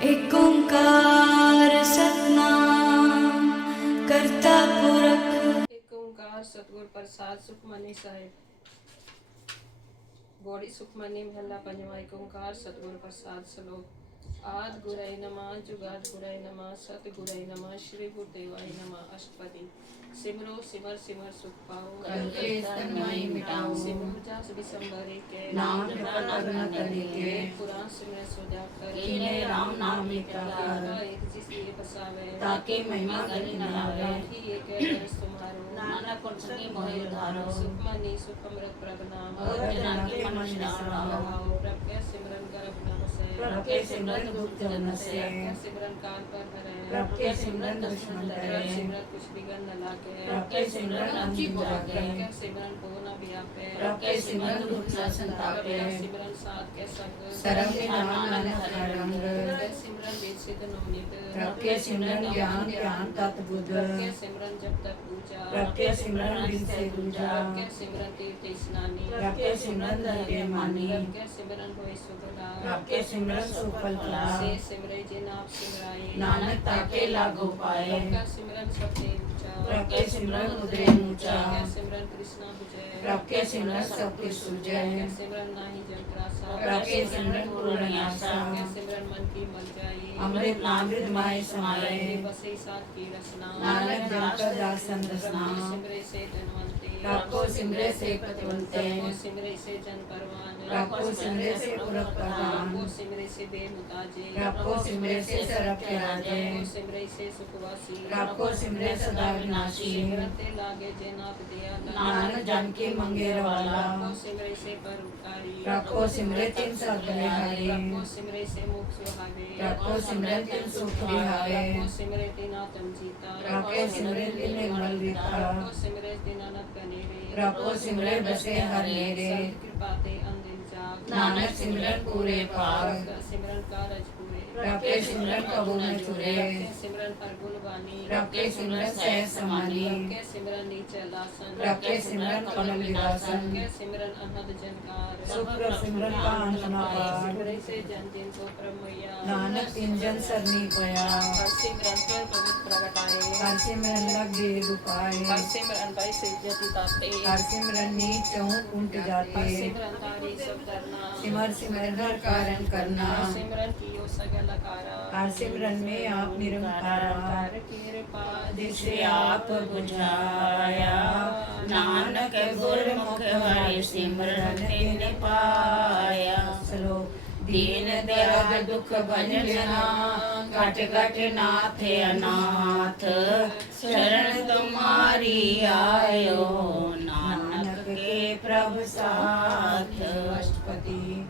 एक ओंकार सतनाम करता पुरख। एक ओंकार सतगुर प्रसाद सुखमनी साहिब गौड़ी सुखमनी महला पंजवा। एक ओंकार सतगुर प्रसाद श्लोक। आद गुरई नमः, जुगाद गुरई नमः, सत गुरई नमः, श्री गुरुदेवाय नमः। अष्टपदी। सिमरो सिमर सिमर सुख पाओ, करके तन्मय मिटाओ। सिमरो जास बिसंबरे के, नाम जपा नर न तनि के। पुराण सिमर सोजा कर, कीने राम नाम मिटा कर। एक जिसलिए बसावे, ताके महिमा गनि न आवे। राखी एक रस तुम्हारो, नानक कुन संगे मोहि उधारो। सुखमनी सुख अमृत प्रभ नाम, और जना के मन निसराओ। प्रभ के सिमरन गर्भ न बसे, प्रभ के सिमरन गुप्त जन से। प्रभ के सिमरन काल पर हरे, प्रभ के सिमरन दुश्मन प्रभ डरे। सिमरन कुछ बिगन न लागे, प्रभ के सिमरन अंजी जागे। प्रभ के सिमरन को न व्यापे, प्रभ के सिमरन दुख न संतापे। प्रभ के सिमरन साध के संग, सरम के नानक हर रंग। प्रभ के सिमरन वेद सिद्ध नवनीत, प्रभ के सिमरन ज्ञान ध्यान तत् बुध। प्रभ के सिमरन जब तक पूजा, प्रभ के सिमरन दिन से दूजा। प्रभ के सिमरन तीर्थ स्नानी, प्रभ के सिमरन धैर्य मानी। प्रभ के सिमरन होय सुगला, प्रभ के सिमरन सुफल फला। से सिमरे जिन आप सिमराए, नानक ताके लागो पाए। प्रभ का सिमरन सबसे ऊंचा, प्रभ के सिमरन उदरे ऊंचा। प्रभ के सिमरन कृष्णा बुझे, प्रभ के सिमरन सब कुछ सूझे। प्रभ के सिमरन नाही जम त्रासा, प्रभ के सिमरन पूर्ण आशा। प्रभ के सिमरन मन की मल जाई, अमृत नामृत माय समाये। बसे साथ की रसना, नानक जाकर दासन रसना। प्रभ को सिमरे से धनवंते, प्रभ को सिमरे से पतिवंते। प्रभ को सिमरे से जन परवान, प्रभ को सिमरे से पुरख प्रधान। प्रभ को सिमरे से बेमुताजे, प्रभ को सिमरे से सरब के राजे। प्रभ को सिमरे से सुखवासी, प्रभ को सिमरे सदा विनाशी। सिमरते लागे जेनाप दिया नानक जन के मंगेर वाला। प्रभ को सिमरे से पर उतारी, प्रभ को सिमरे तिन सब बलिहारी। प्रभ को सिमरे से मुख सुहावे, प्रभ को सिमरे तिन सुख रिहावे। प्रभ को सिमरे तिन आत्म जीता, प्रभ को सिमरे तिन निर्मल रीता। प्रभ को सिमरे तिन अनंत कनेरे, प्रभ को सिमरे बसे हर मेरे। संत कृपा ते अंदिन जाग, नानक सिमरन पूरे पाग। सिमरन कारज पूरे, प्रभ के सिमरन कबू न चुरे। प्रभ के सिमरन पर गुण वाणी, प्रभ के सिमरन सहज समानी। प्रभ के सिमरन नीचल आसन, प्रभ के सिमरन कमल विलासन। प्रभ के सिमरन अनहद जनकार, सुख प्रभ सिमरन का अंत न पार। सिमरे से जन जिन को ब्रह्मया, नानक तिन जन सरनी पया। हर सिमरन पर प्रभुत प्रगटाए, हर सिमरन लग दे दुपाए। हर सिमरन भाई से जति ताते, हर सिमरन नीच चहु कुंट हर जाते। सिमरन तारी सब करना, सिमर सिमर हर कारण करना। हर सिमरन की यो सगल कारा, हर सिमरन में आप निरंकारा। कर कृपा जिसे आप बुझाया। नानक गुरमुख हरि सिमरन तिन पाया। श्लोक। दीन दयाल दुख भंजना, घट घट नाथ अनाथ। शरण तुम्हारी आयो, नानक के प्रभु साथ। अष्टपदी।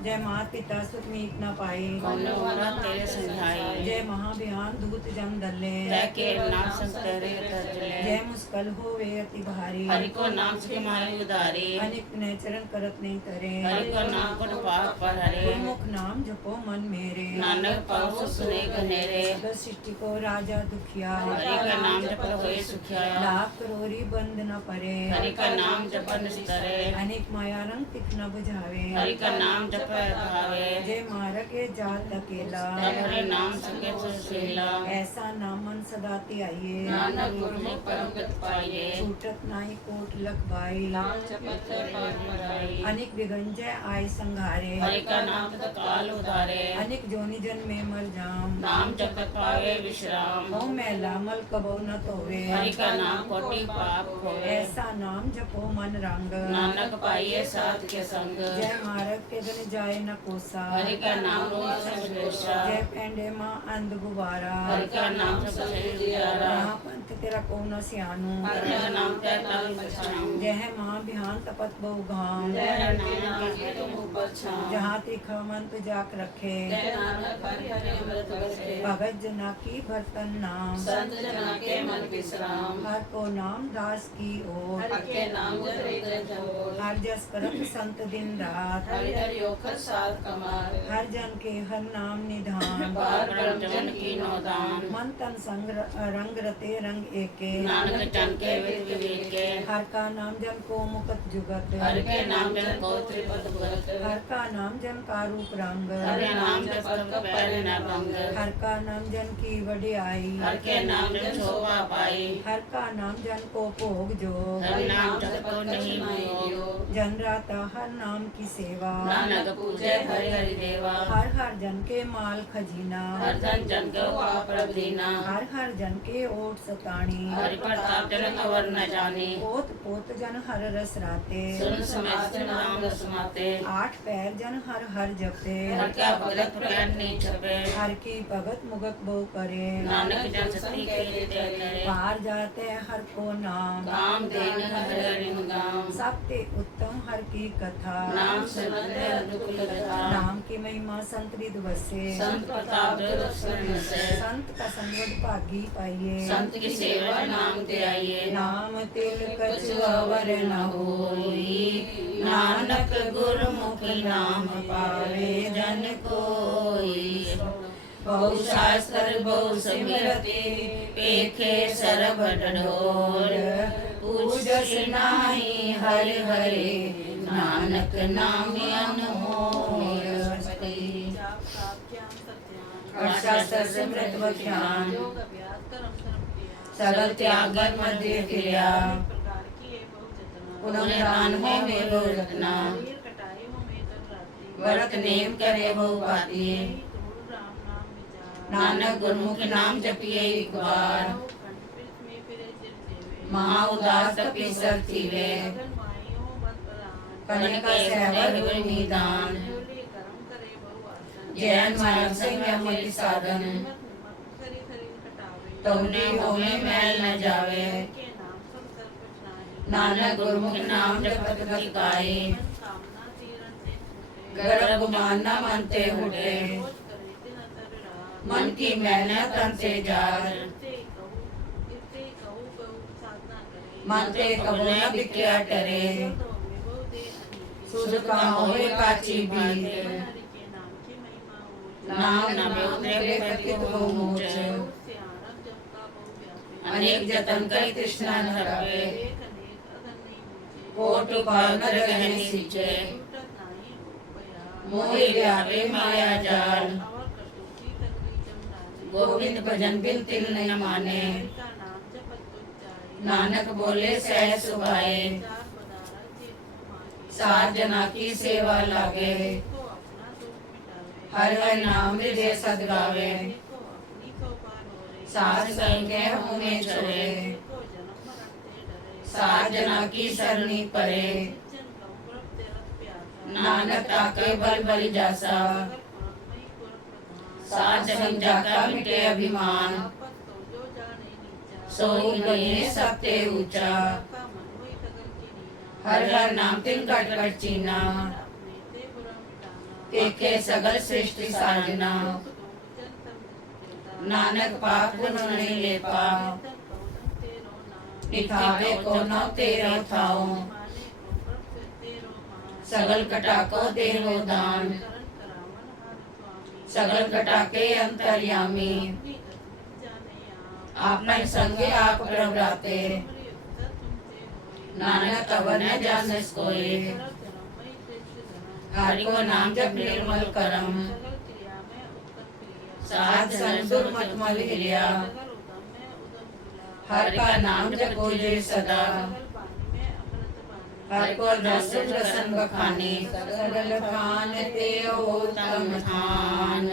जय मात पिता सुख मीत न पाए, कौनो वरा तेरे संधाई। जय महाभियान दूत जम दले, जय के नाम संतरे तजले। जय मुस्कल होवे अति भारी, हरि को नाम से मारी उदारी। अनिक ने चरण करत नहीं तरे, हरि को नाम को पाप पर हरे। गुरमुख नाम जपो मन मेरे, नानक पाओ सुने घनेरे। सदा सृष्टि को राजा दुखिया, हरि का नाम जपत होए सुखिया। लाख करोरी बंद न परे, हरि का नाम जपत निस्तरे। अनेक माया रंग तिख न बुझावे, हरि का नाम जपत भावे। जय मार के जाल लकेला, तब हरि नाम संगे सुशीला। ऐसा नामन सदा आइए, नानक गुरमुख परम गति पाइए। छूटत नाई कोट लख भाई, नाम जपत पार पराई, अनेक विगंजय आय संघारे, हरि का नाम तत काल उधारे। अनेक जोनि जन में मर जाम, नाम जपत पावे विश्राम। हो मैला मल कबो न तोवे, हरि का नाम कोटि पाप होवे। ऐसा नाम जपो मन रंग, नानक पाइए साध के संग। जय मारक के धन जाए न कोसा, हरि का नाम रोम संवेशा। जय पेंडे माँ अंध गुबारा, हरि का नाम सब दियारा। जहाँ पंथ तेरा को न सियानु, हरि का नाम तैताल बचाऊं। जय है माँ बिहान तपत बहु घाम, जय हरि के नाम के तुम ऊपर छाऊं। जहाँ तीखा मंत जाक रखे, जय नानक हरि हरि अमृत बरसे। भगत जना की बर्तन नाम, संत जना के मन विश्राम। हर को नाम दास की ओर, हरि के नाम जपे जय जमोर। हर जस करत संत दिन रात, हरि हरि ओखर साध कमार। हर जन के हर नाम निधान, बार ब्रह्म जन की नौदान। मन तन संग रंग रते रंग एके, नानक जन के विद विवेक के। हर का नाम जन को मुकत जुगत, हरि के नाम जन को त्रिपद भगत। हर का नाम जन का रूप रंग, हरि नाम जपत पैर न भंग। हर का नाम जन की वडियाई, हर के नाम जन शोभा पाई। हर का नाम जन को भोग जो, हर नाम जपो नहीं मोयो। जन राता हर नाम की सेवा, नानक पूजे हरि हरि देवा। हर हर जन के माल खजीना, हर जन जन को पाप दीना। हर हर जन के ओट सताणी, हरि प्रताप जन अवर न जाने। पोत पोत जन हर रस राते, सुन समेत नाम रसमाते। आठ पैर जन हर हर जपते, हर क्या भगत प्रज्ञान नहीं छपे। हर की भगत मुगत बहु करे, नानक जन सती के लिए जय करे। पार जाते हर को नाम, काम देन हरि हरि गाम। सबते उत्तम हर की कथा, नाम सुनते दुख लगा। नाम की महिमा संत रिद बसे, संत प्रताप दर्शन से। संत का संगत भागी पाइए, संत की सेवा नाम ते आइए। नाम तिल कछु अवर न होई, नानक गुरमुख नाम पावे जन कोई। बहु शास्त्र बहु सिमरते पेखे सरब ढोर। पूजस नाही हरि हरि नानक नाम अनमोल। शास्त्र सिमरत बख्यान सगल त्यागन मध्य क्रिया। पुनः में बहु रत्ना व्रत नेम करे बहु बाती। नानक गुरमुख नाम जपिए एक बार। महा उदास तपी सब थीवे। कनक सहवर निदान। जैन मार्ग संयम की साधन। तुमने होमे मैल न जावे। नानक गुरमुख नाम जपत गति गाए। गर्भ मानना मनते हुटे। मन की मेहनत तन से जार। मनते कबो न बिक्या टरे। सुध का होए काची बीत। नाम न बेउतरे प्रतित हो मूर्छ। अनेक जतन कई तृष्णा धरवे। कोट पावन गहन सींचे। मोहि व्यापे माया जाल। गोविंद भजन बिन तिल न माने। नानक बोले सहज सुभाए। सात जना की सेवा लागे। हर हर नाम हृदय सद गावे। सात संग होमे छोड़े। सात जना की सरनी परे। नानक ताके बल बलि जासा। सात जन्म जाका मिटे अभिमान। सो बने सबते ऊंचा। हर हर नाम तिन कट कट चीना। देखे सगल सृष्टि साजना। नानक पाप पुण्य नहीं लेपा। निखावे को न तेरो थाओ। सगल कटाको देहो दान। सगल कटाके अंतर्यामी। आपन संगे आप प्रभराते। नानक अवर न जानस कोई। हरि को नाम जप निर्मल करम। साध संग दुर्मत मल हिरिया। हर का नाम जपो जे सदा। हर को दर्शन रसन बखाने। सगल खान ते उत्तम थान।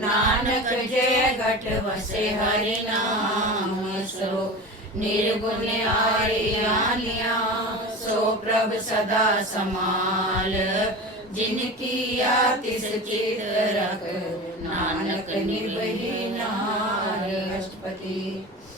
नानक जय घट बसे हरि नाम सो। निर्गुण आरियानिया सो प्रभ सदा समाल। जिनकी आतिश चित रख नानक निर्भय नार। अष्टपति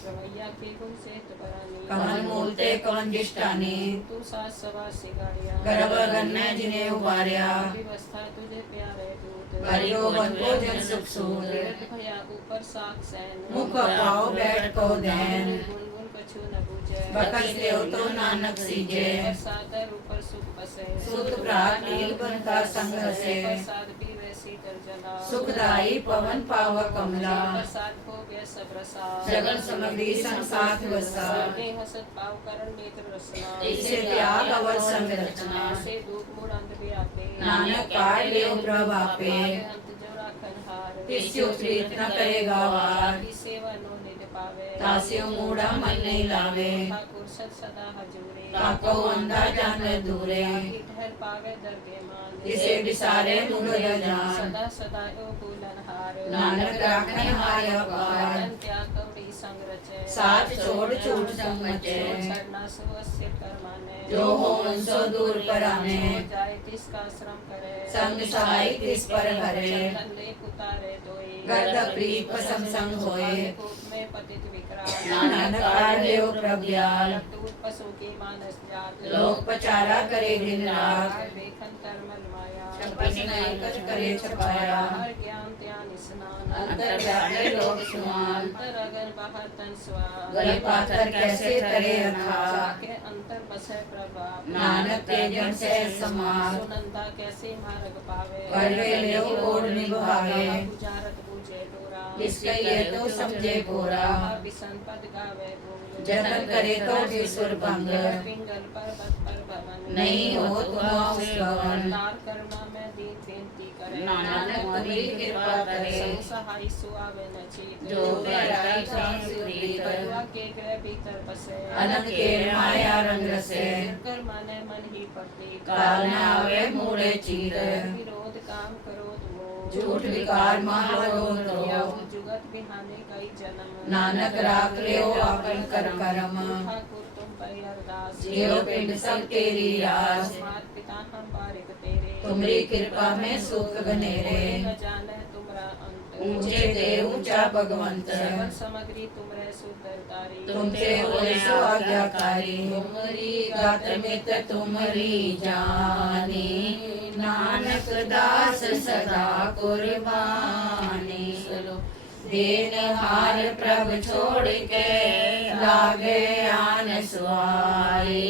रवैया के गुण से तुबरानी। कमल मूलते कवन जिष्टानी। तू सात सवा सिगाड़िया। गर्भ गन्ने जिन्हें उबार्या। व्यवस्था तुझे प्यारे दूत। हरियो बन को जन सुख सूद। भया ऊपर साख सैन। मुख पाओ बैठ को दैन। गुण गुण कछु न बूझे। बकस देव तो नानक सीजे। सादर ऊपर सुख बसे। सुत प्रात नील बन का संग से। प्रसाद पीवे शीतल जला। सुखदाई पवन पाव कमला। प्रसाद को व्यय सब रसा। जगन समग्री संसाथ वसा। सर्वे हसत पाव करण नेत्र रसना। इसे त्याग अवर संग रचना। से दुख मूढ़ अंध व्यापे। नानक पार लेव प्रभ आपे। अंत जोरा राखन हार तिस्यो प्रीत न करेगा वार की सेवा नो निज पावे तास्यो मूढ़ा मन नहीं लावे ठाकुर सत सदा हजूरे ताको अंधा जान दूरे की ठहर पावे दरगे मान इसे बिसारे मुड़ जान सदा सदा ओ भूलन हार नानक राखन हार अपार तन त्याग कवड़ी संग रचे साथ छोड़ छूट समझे छड़ना सो अस्य कर माने जो हो उनसो दूर पर आने जो जाए तिसका श्रम करे संग सहाय तिस पर हरे तन ले पुतारे दोई गर्द प्रीत पसम संग होए कूप में पतित विकराल नानक आर्यो प्रज्ञाल दूध पशु की मानस जात लोक पचारा करे दिन रात देखन तरमल माया छपन कर करे छपाया हर ज्ञान त्यान स्नान अंतर जाने लोक सुमान अंतर अगर बाहर तन स्वान गले पाकर कैसे तरे रखा के अंतर बसे प्रभाव नानक के जन से समान सुनंदा कैसे मार्ग पावे करवे ले ओढ़ निभावे बुझारत बूझे डोरा इसके ये तो समझे गोरा विसन पद गावे भूल जतन करे तो ईश्वर भंग पिंगल पर्वत पर भवन नहीं हो तुम श्रवण तार करुणा में दीन बेनती करे नानक तुम्हारी कृपा करे संग सहाय सुआवे न चीत जो बेराई सांस प्रीत बरुआ के ग्रह भीतर बसे अनंत के माया रंग रसे कर माने मन ही पड़ती काल न आवे मूढ़े चीर विरोध काम क्रोध मोह झूठ विकार मारो जुगत बिहाने कई जन्म नानक राख लियो आपन कर करम ठाकुर तुम पर अरदास जियो पिंड सब तेरी आस मात पिता हम बारिक तेरे तुमरी कृपा में सुख घनेरे न जाने तुमरा अंत ऊंचे ते ऊंचा भगवंत सकल सामग्री तुमरे सुंदरतारी तुमसे होए सो आज्ञाकारी तुमरी गात मित तुमरी जानी नानक दास सदा कुर्बानी देन हार प्रभ छोड़ के लागे आन सुआई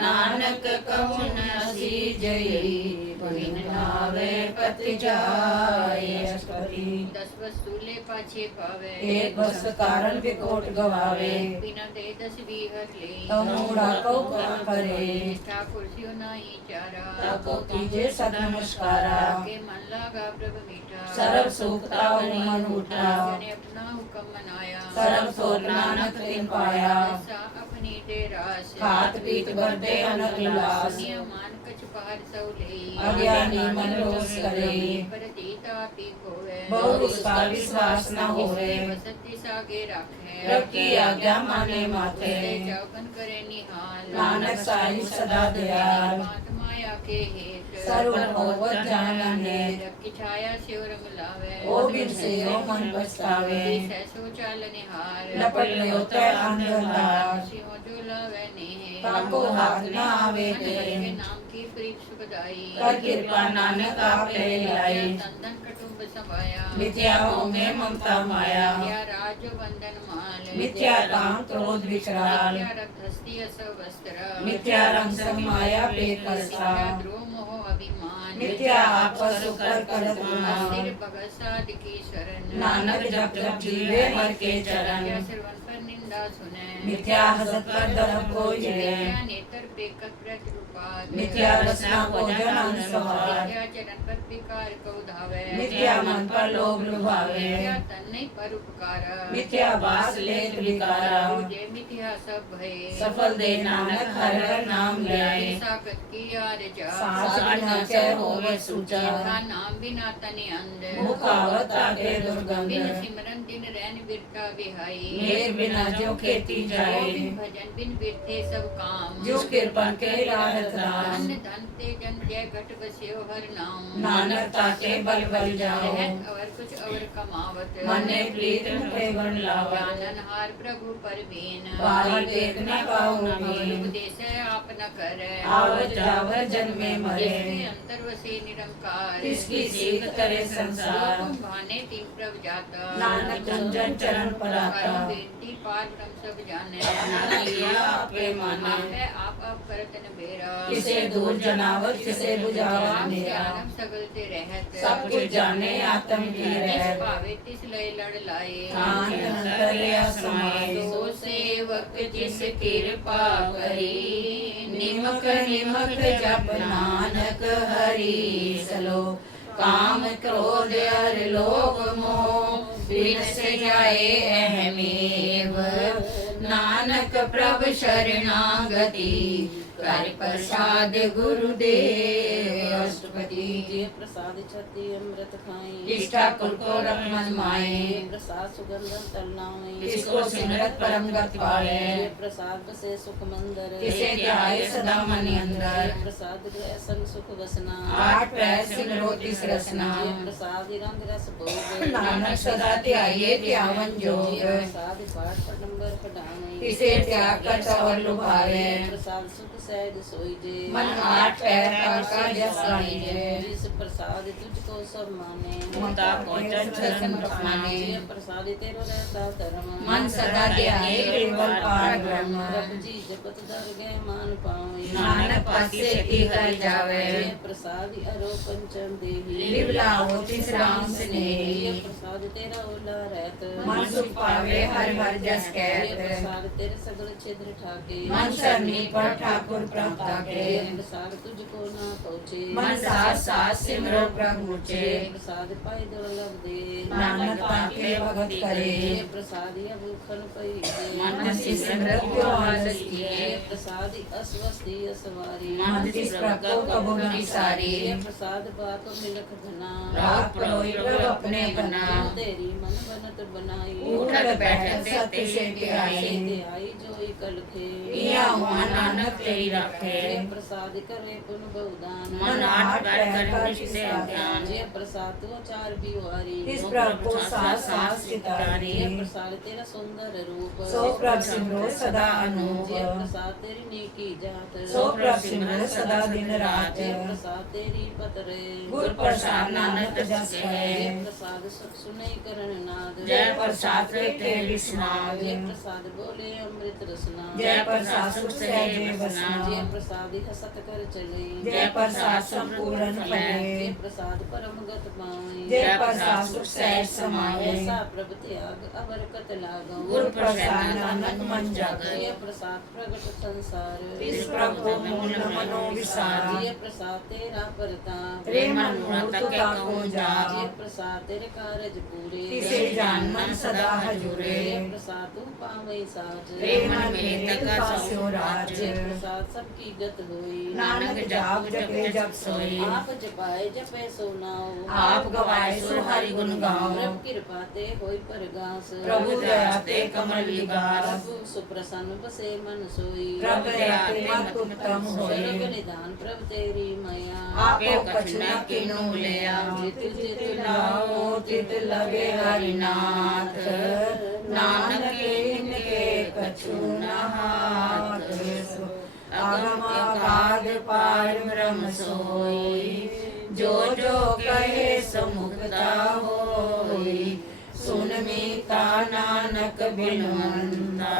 नानक कहु न सीजई बिन नावे पत जाए अष्टपदी 10 वस्तु ले पाछे पावे एक बस कारण विकोट गवावे बिना दे 10 बीहर ले तमूड़ा को कौन करे ठाकुर सियो नाही चारा ताको कीजे सद नमस्कारा के मन लागा प्रभु मीठा सर्व सुखता मन उठा जने अपना हुक्म मनाया सर्व सोत नानक तिन पाया सा अपनी डेरास खात पीत बरते अनक विलास मान कछ पार सौ ले अज्ञानी मन रोष करे पर जीता पी खोवे बहु उसका विश्वास न होवे सत्य सागे राखे रब की आज्ञा माने माथे चौकन करे निहाल नानक साई सदा दयाल माया के हेत सर्व भगवत जाने रब की छाया शिव रंग लावे ओ बिन से ओ मन पछतावे सो चाल निहार लपट लियो तै अंधकार सिंह जो लावे नेह ताको हाथ न आवे ते के नाम की प्रीत सुखदाई कर कृपा नानक आप ले लाई तंदन कटुंब समाया मिथ्या में ममता माया या राज बंधन माल मिथ्या काम क्रोध विकराल मिथ्या रक्त हस्ती असव वस्त्र मिथ्या रंग संग माया पेट करसा मिथ्या द्रोह मोह अभिमान मिथ्या आपस ऊपर करत गुमान सिर भगत साध की शरण नानक जप जप जीवे हर के मिथ्या चरण श्रवण पर निंदा सुने मिथ्या हसत पर धर्म को जिले मिथ्या नेत्र पेकत प्रतिरूपात मिथ्या रचना को जन अनुसवार मिथ्या चरण पर विकार को धावे मिथ्या मन पर लोभ लुभावे मिथ्या तन नहीं पर उपकार मिथ्या बास लेत विकारा जे मिथ्या सब भय सफल दे नानक हर हर नाम ले साकत की यार जा सांस बिना चय होवे सूचा का नाम बिना तने अंध मुखावत आगे बिन दुर्गंध सिमरन दिन रैन बिरता बिहाई मेघ बिना जो खेती जाए बिन भजन बिन बिरथे सब काम जो कृपन के राहत राम धन धन ते जन जय घट बस्यो हर नाम नानक ताके बल बल जाओ रहत अवर कुछ अवर कमावत मने प्रीत मुखे गण लावा जानन हार प्रभु पर बीन पारी देख न पाओ बीन उपदेश आप न करे आवत जावत जन्मे मरे जिसके अंतर वसे निरंकार इसकी सीख करे संसार लोक भाने तीन प्रभ जाता नानक जन चरण पराता परम बेनती पार ब्रह्म सब जाने नानकिया आपे माने है आप करतन बेरा किसे दूर जनावत किसे बुझावत आप मेरा जानम सगल ते रहत सब कुछ जाने आत्म की जिस रहत भावे तिस लय लड़ लाए ठान अंतर्या समाए दो सेवक जिस कृपा करी निमक निमक जप नानक हरि सलो काम क्रोध और लोभ मोह विनश जाए अहमेव। नानक प्रभु शरणागति कर प्रसाद गुरुदेव। अष्टपदी जे प्रसाद छति अमृत खाए निष्ठा कुल को रख मन माए। प्रसाद सुगंधम तलनाए किसको सिमरत परम गति पावे। जे प्रसाद बसे सुख मंदर किसे ध्याए सदा मन अंदर। जे प्रसाद ग्रह संग सुख वसना आठ पैर सिमरो तिस रसना। जे प्रसाद रंग रस भोग नानक सदा ध्याये ध्यावन जोग। जे प्रसाद पाठ पटंबर पढ़ाए किसे त्याग कर सवर लुभावे। प्रसाद सुख सहज सोई जे मन आठ पैर का जस गाइजे। जिस प्रसाद तुझको सब माने मुक्ता पहुँचन चरण रखमाने। जे प्रसाद तेरो रहता धर्म मन सदा ध्याये केवल पार ब्रह्म। प्रभु जी जपत दर गए मान पावे नानक पासे की कर जावे। जे प्रसाद अरो पंचम देही लिवलाओ तिस राम जे स्नेही। प्रसाद तेरा ओला रहत मन सुख पावे हर हर जस जे कहत। प्रसाद तेरे सगल छिद्र ठाके मन सरनी पर ठाकुर प्रभु ताके। जे प्रसाद तुझको ना पहुँचे मन साथ साथ सिमरो प्रभु चे। जे प्रसाद पाई दुर्लभ दे नानक पाके भगत करे। जे प्रसाद भूखन पई मन से सिमरत क्यों आलस जे किए। प्रसाद अस्वस्थी असवारी मन तिस प्रभु कबो न सारी। जे प्रसाद बाप मिलख धना रात परोई प्रभु अपने बना। तेरी मन बनत बनाई उठत बैठत सत्य से आई। से आई जोई कल खे पिया हुआ नानक तेरी रखे। जे प्रसाद करे पुन बहुदान मन आठ बैठ कर निश से ध्यान। जे प्रसाद तो चार बिवारी तिस प्रभु को साथ साथ सितारी। जे प्रसाद तेरा सुंदर रूप सो प्रभु सिमरो सदा अनूप। जे प्रसाद तेरी नेकी जात सो प्रभु सिमरो सदा दिन रात। जे प्रसाद तेरी पतरे गुर प्रसाद नानक जस जे है। प्रसाद सुख सुनई करण नाद जय प्रसाद ते विस्माद। जे प्रसाद बोले अमृत रसना जय प्रसाद सुख सहजे जे बसना। प्रसाद हसत कर चले जय प्रसाद संपूर्ण जे फले। प्रसाद परम गत पाए जय प्रसाद सुख सहज समाए। ऐसा प्रभु त्याग अवर कत लागो गुर प्रसाद नानक मन जागे। जे प्रसाद प्रगट संसार तिस प्रभु मूल मनो विसारा। जे प्रसाद तेरा परताप रे मन मूर्त ताको जा। जे प्रसाद तेरे कारज पूरे तिसे जान मन सदा हजूरे। जे प्रसाद तू पावई साज रे मन मेरे तक सो राज। जे प्रसाद सबकी गत होई नानक जाप जपे जप सोई। आप जपाए जपे सो नाओ आप गवाए सो हरि गुण गाओ। प्रभु कृपा ते होई परगास प्रभु दया ते कमल विगास। प्रभु सुप्रसन्न बसे मन सोई प्रभु दया ते मत उत्तम होए। सर्व निदान प्रभु तेरी माया आपे कछु न किनु लिया। जित जित लाओ तित लगे हरिनाथ। नानक इनके कछु न हाथ। अगम अगाध पार ब्रह्म सोई। जो जो कहे सो मुक्ता होई। सुन मीता नानक बिनवंता।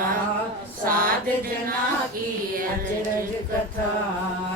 साध जना की अचरज कथा।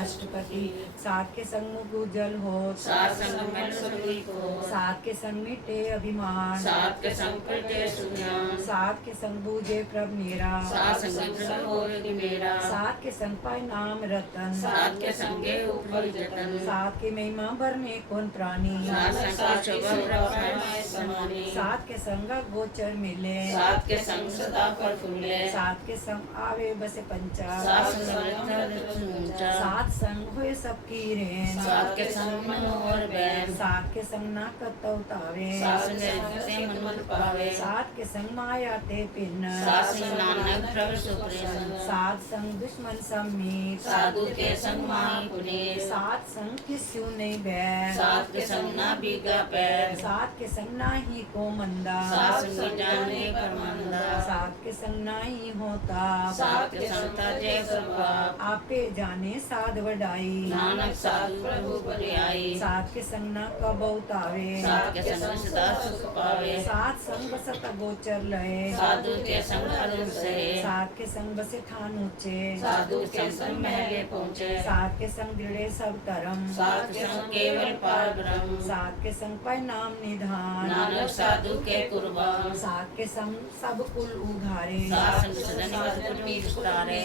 अष्टपदी सात के संग पूजल हो। सात संग में सभी को। सात के संग मिटे अभिमान। सात के संग प्रत्यय सुज्ञान। सात के संग बूझे प्रभ मेरा। सात संग प्रभु होए मेरा। सात के संग पाए नाम रतन। सात के संगे ऊपर जतन। सात के महिमा भरने कौन प्राणी। सात संग का शोभा प्रभाय समानी। सात के संग गोचर मिले। सात के संग सदा पर फूले। सात के संग आवे बसे पंचा। सात संग ऊंचा। सात संग हुए सबकी रेन। सात के संग मनोहर बैन। सात के संग ना कतौतावे। सात संग से मन पावे। सात के संग माया ते पिन। सात संग नानक प्रभु सुप्रेम। सात संग दुश्मन समीप। साधु के संग माही पुनीत। सात संग किस्यु नहीं बैर। सात के संग ना बीगा पैर। सात के संग नाही को मंदा। सात संग जाने पर मंदा। सात के संग नाही होता। सात के संग तजे प्रभाव। आपे जाने साध वडाई। नानक साधु प्रभु बलियाई। सात के संग न कबौतावे। सात के संग सदा सुख पावे। सात संग बसत गोचर लय। साधु के संग अरुण सहे। सात के संग बसे ठान ऊंचे। साधु के संग महले पहुँचे। सात के संग दृढ़े सब धर्म। सात के संग केवल पार ब्रह्म। सात के संग पाए नाम निधान। नानक साधु के कुर्बान। सात के संग सब कुल उघारे। सात संग सदन वध कुल मीत उतारे।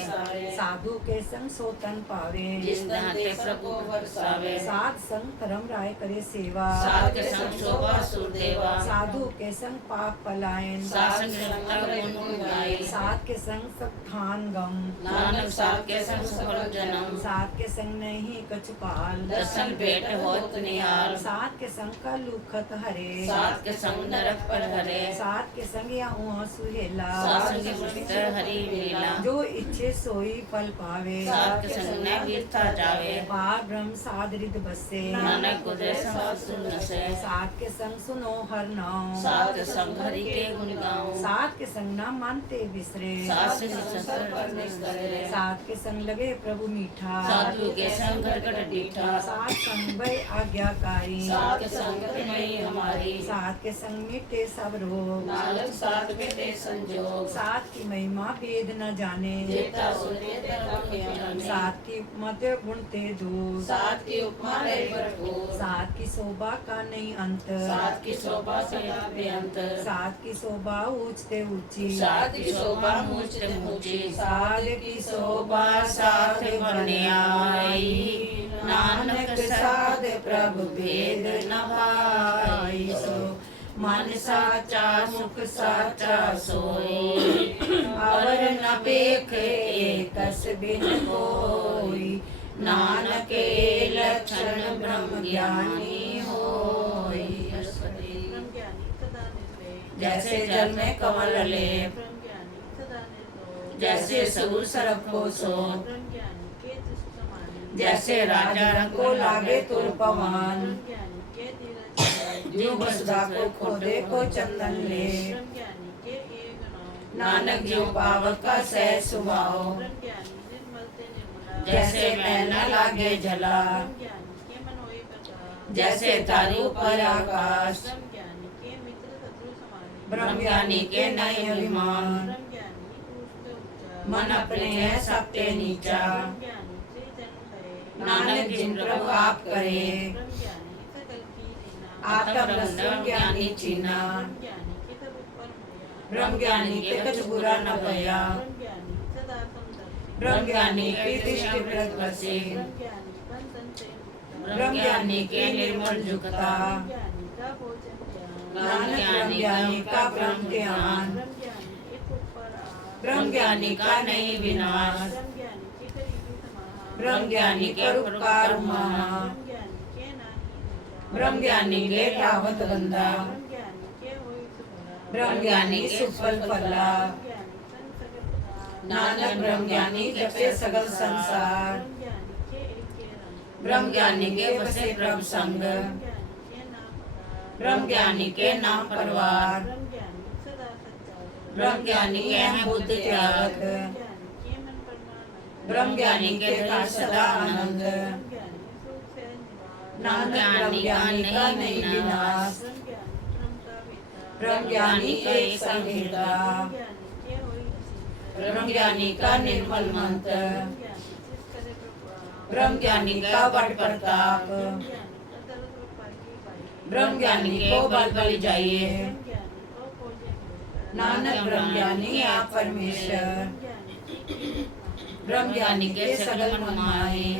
साधु के संग सोतन पावे। जिस दाते प्रभु को बरसावे। साध संग धर्म राय करे सेवा, साध के संग शोभा सुरदेवा। साधु के संग पाप पलायन, साध के संग गुण गाए। साध के संग सब थान गम, नानक साध के संग सफल जन्म। साध के संग नहीं कछु काल, दर्शन भेट होत निहाल। साध के संग का लुखत हरे, साध के संग नरक पर हरे। साध के संग या उहाँ सुहेला, साध के संग हरि लीला। जो इच्छे सोई फल पावे, साध के संग न गिरता जावे। पार ब्रह्म साध रिद बसे, नानक गुजरे संग सुन से। साध के संग सुनो हर नाम, साध के संग हरि के गुण गाऊं। साध के संग ना मानते बिसरे, साध से ससुर पर निस्तरे। साध के संग लगे प्रभु मीठा, साधु के संग घट डीठा। साध संग भय आज्ञाकारी, साध के संग नहीं हमारी। साध के संग मिटे सब रोग, नानक साध मिटे संजोग। साध की महिमा भेद न जाने, जेता सुने तेरा ज्ञानी। साध की मत गुण ते दूर, साध की उपमा रहे भरपूर। साध की शोभा का नहीं अंत, साध की शोभा सदा बेअंत। साध की शोभा ऊंचते ऊंची, साध की शोभा ऊंचते ऊंची। साध की शोभा साथ बनियाई। नानक साध प्रभु भेद न भाई। सो मन साचा मुख साचा सोई। अवर न पेखे कस बिन कोई। नानक के लक्षण ब्रह्म ज्ञानी होई। जैसे जल में कमल लेप, जैसे सूर सरप को सो। जैसे राजा रंग को लागे तुल पवन, जो बसदा को खोदे को चंदन ले। नानक जो पावक का सह सुभाव। जैसे मैल न लागे जला, जैसे तारू पर आकाश। ब्रह्म ज्ञानी के नहीं अभिमान, मन अपने है सबते नीचा। नानक जिन प्रभु आप करे, आत्म रस ज्ञानी चीना। ब्रह्म ज्ञानी के कछ बुरा न भया, ब्रह्म ज्ञानी की दृष्टि व्रत बसे। ब्रह्म ज्ञानी के निर्मल झुकता, नानक ब्रह्म ज्ञानी का ब्रह्म ज्ञान। ब्रह्म ज्ञानी का नहीं विनाश, ब्रह्म ज्ञानी के उपकार महा। ब्रह्म ज्ञानी के रावत बंदा, ब्रह्म ज्ञानी सुफल फला। नानक ब्रह्म ज्ञानी जपे सगल संसार, ब्रह्म ज्ञानी के बसे प्रभु संग। ब्रह्म ज्ञानी के नाम परवार, ब्रह्म ज्ञानी के हैं बुद्ध त्याग। ब्रह्म ज्ञानी के का सदा आनंद, नानक ब्रह्म ज्ञानी का नहीं विनाश। ब्रह्म ज्ञानी के संहिता, ब्रह्म ज्ञानी का निर्मल मंत्र। ब्रह्म ज्ञानी का बड़ प्रताप, ब्रह्म ज्ञानी को बल बल जाइए। नानक ब्रह्म ज्ञानी आप परमेश्वर, ब्रह्म ज्ञानी के सगल मनमाए।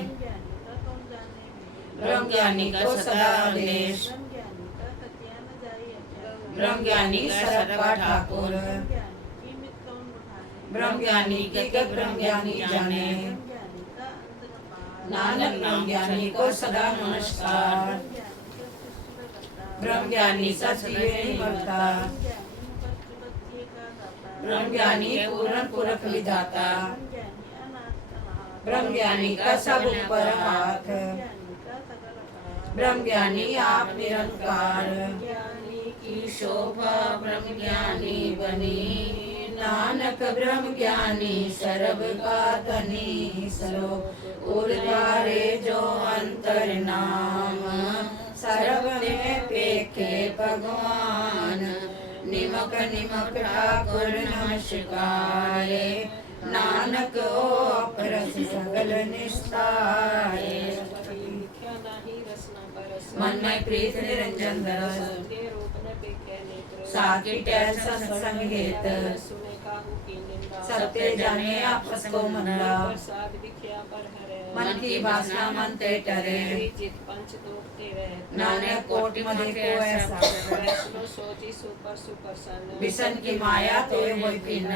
ब्रह्म ज्ञानी का सदा आदेश, ब्रह्म ज्ञानी सरब का ठाकुर। ब्रह्म ज्ञानी के ब्रह्म ज्ञानी जाने, नानक ब्रह्म ज्ञानी को सदा नमस्कार। ब्रह्म ज्ञानी सचिवे निमरता, ब्रह्म ज्ञानी पूर्ण पुरख विधाता। ब्रह्म ज्ञानी का सब ऊपर हाथ, ब्रह्म ज्ञानी आप निरंकार। की शोभा ब्रह्म ज्ञानी बनी, नानक ब्रह्म ज्ञानी सर्व का धनी। श्लोक उर्धारे जो अंतर नाम, सर्व में पेखे भगवान। निमक निमक ठाकुर नमस्कार, नानक ओ अपरस सगल निस्तार। मन में प्रीत निरंजन दस, साकी टहल सत्संग हेत। काहू की निंदा सत्य जाने आपस को मंदा प्रसाद विख्या पर हरे मन की वासना मन ते टरे जित पंच तोड़ते रहते नानक कोटि मधे को ऐसा वैष्णो सोची सुपर सुप्रसन्न विषण की माया ते होई पिन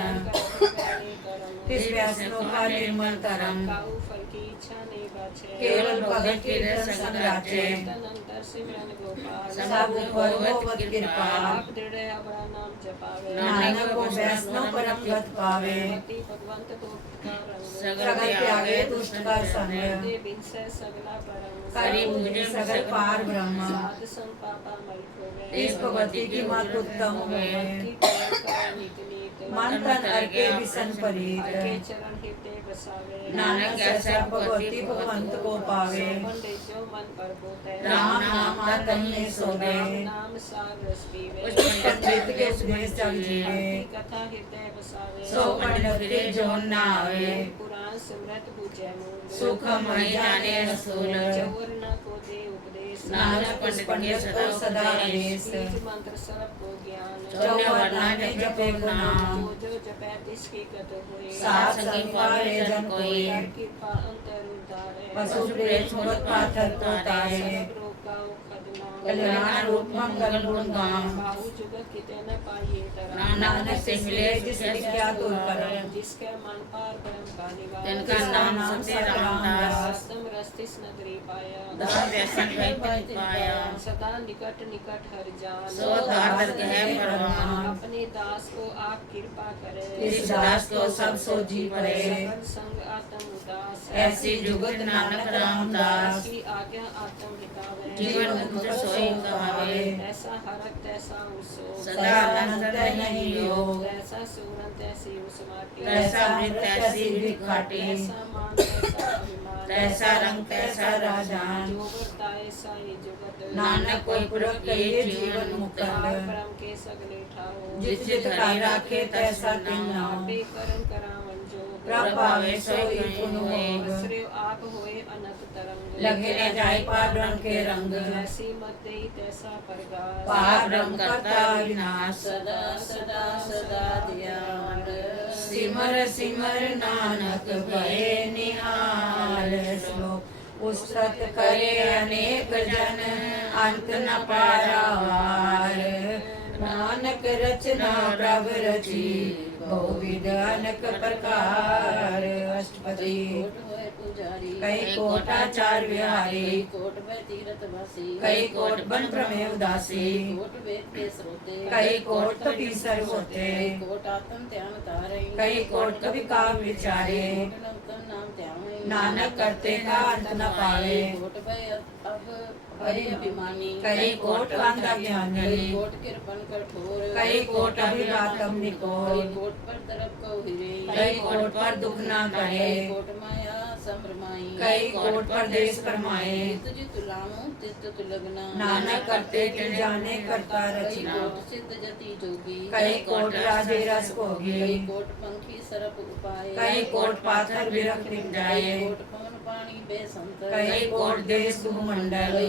तिस वैष्णो का निर्मल तरम काहू फल की इच्छा नहीं बचे केवल भगत के दर्शन राचे तदनंतर सिमरन गोपाल सब ऊपर होवत कृपा आप दृढ़ बड़ा नाम जपावे नानक को वैष्णव परम गत पावे पति भगवंत को रंग सगल त्यागे दुष्ट का संग दे बिन से सगला परम करी पूजन सगल पार ब्रह्म साध संग पापा मल खोवे इस भगवती की मत उत्तम भक्ति हुए करो करो नित नित मन तन अर्के विसन के परीत चरण हृदय बसावे नानक ऐसा भगवती भगवंत को पावे मंडे जो मन पर होते राम नाम आत्म में सोवे नाम सार रस पीवे पंडित के उपदेश जग जीवे भक्ति कथा हृदय बसावे सो पंडित के जोन ना आवे पुराण सिमरत बुझे मूल सुख मई जाने रसूल चौर न को दे उपदेश नानक पंडित को सदा आदेश बीज मंत्र सर्प को ज्ञान चौवर नाने जपे को नाम जो जपै तिसकी गत होए साथ संग पावे जन कोई कृपा अंतर उतारे पशु प्रेत छोड़त पाथर को तारे सब रोग का उखद नाम कल्याण रूप मंगल गुण गाम बाहु जुगत किते न पाइए तरह नानक से मिले जिस क्या तुल करम जिसके मन पार ब्रह्म का निवास तिनका नाम सत्य रामदास सतम रस्तिस नगरी पाया दान व्यसन भय पाया सदा निकट निकट हर जान सो दादर कहे परमान अपने दास को आप कृपा करे इस दास को सब सो जी परे सकल संग आत्म उदास ऐसी जुगत नानक रामदास की आज्ञा आत्म हितावे जीवन मुक्त सोई कहावे ऐसा हरक तैसा उसो सदा अनंत नहीं योग ऐसा सुरन तैसी उसमाटी तैसा मृत तैसी विखाटी ऐसा मान तैसा अभिमान तैसा रंग तैसा राजान जो वर्ताए साई जुगत नानक कोई पुरख कहिए जीवन मुक्त परम के सगले ठाओ जिस जित हरि राखे तैसा तिन नाम आपे करम करावन जो प्रभ पावे सोई पुन होग श्रेय आप होए अनंत तरंग लगे न जाय पार ब्रह्म के रंग जैसी मत देई तैसा परगास पार ब्रह्म करता विनाश सदा सदा सदा ध्यान सिमर सिमर नानक भये निहाल श्लोक उस्तत करे अनेक जन अंत न पारावार नानक रचना प्रभ रची बहुविध अनेक प्रकार अष्टपदी कई कोटाचार विहारी कोट में तीरथ वासी कई कोट बन प्रमेय उदासी कोट वेद के स्रोते कई कोट तपीसर होते कोट आत्म ध्यान तारे कई कोट कवि काव्य विचारे कोट नाम ध्यान नानक करते का अंत न पावे कोट भय अब भय अभिमानी कई कोट अंधा ज्ञानी कई कोट कृपन कठोर कई कोट अभिघातम कई निकोल कोट पर दरब को हिरे कई कोट पर दुख न करे कई कोट माया संभ्रमाई कई कोट पर देश फरमाए तुझ तुलामो तित तुलगना नानक करते तिल जाने करता कई रचना कोट सिद्ध जति जोगी कई कोट राजे रस कई भोगी कोट पंखी सरप उपाय कई कोट पाथर विरख निप जाए कई कोट पवन पानी बेसंत कई कोट देश भूमंडल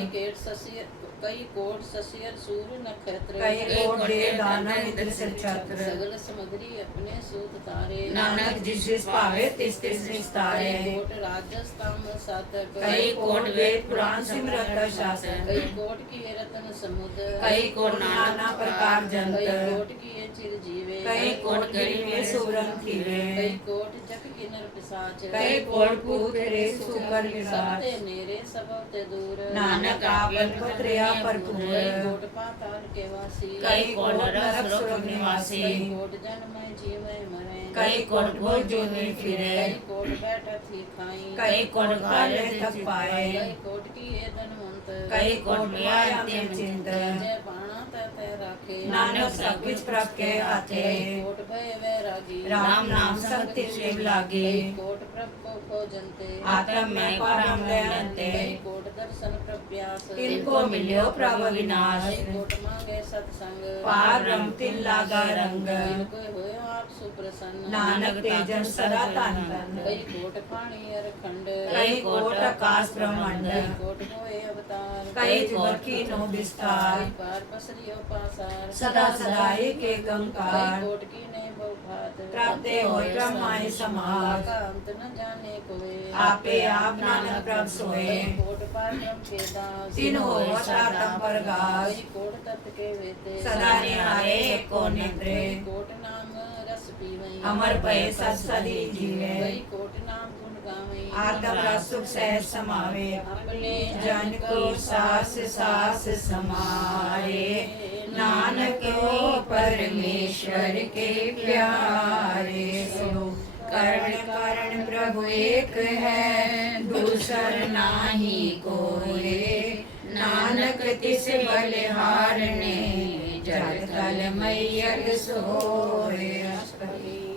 कई कोट ससियर सूर्य नक्षत्र कई कोट देव दानव इंद्र सिर छत्र सगल सामग्री अपने सूत तारे नानक जिस जिस पावे तिस तिस निस्तारे कई कोट राजस्थान सातक कई कोट वेद पुराण सिमरत शासक कई कोट की रत्न समुद्र कई कोट नाना प्रकार कई जंत कोट की चिर जीवे कई कोट गिरी में सूरन थीरे कई कोट जप किन्नर पिशाच कई कोट पूत रे सुकर विराज सबते नेरे सबते दूर नानक आपन पत्रिया भरपूर कई कोट पाताल के वासी कई कोट नरक सुरग निवासी कई कोट जन्मय जीवय मरे कई कोट भोग जोनि फिरे कई कोट बैठा थी खाई कई कोट काले तक पाए कई कोट की ये धनवंत कई कोट न्याय अंतिम चिंत जय बाणा तय राखे नानक सब कुछ प्रभ के हाथे कई कोट भय वैरागी राम नाम सत्य शिव लागे कई कोट प्रभ को खोजनते आत्म में परम लयनते कई कोट दर्शन प्रभ्यास इनको मिल्यो प्रभ विनाश कई कोट मांगे सत्संग पार ब्रह्म तिन लागा रंग इनको होयो आप सुप्रसन्न नानक ते जन सदा धन धन कई कोट पाणी अरखंड कई कोट आकाश ब्रह्मांड कई कोट होए अवतार कई जुगर की नो विस्तार कई पार पसरियो पासार सदा सदा एक कई अंकार कोट की ने बहुभात प्राप्ते होय ब्रह्माय समाज का अंत न जाने कोय आपे आप नानक प्रभ सोए कई कोट पार ब्रह्म के दास तीन हो आत्म परगास कई कोट तत्व के वेते सदा निहारे को नेत्रे कई कोट नाम रस पीवई अमर पय सत सदी जीवे कई कोट नाम गुण गावई आत्म रस सुख सहज समावे अपने जन को सास सास समारे नानक हो परमेश्वर के प्यारे सो करण करण प्रभु एक है दूसर नाही कोई नानक तिस बलिहारने जल तल मैयल सोए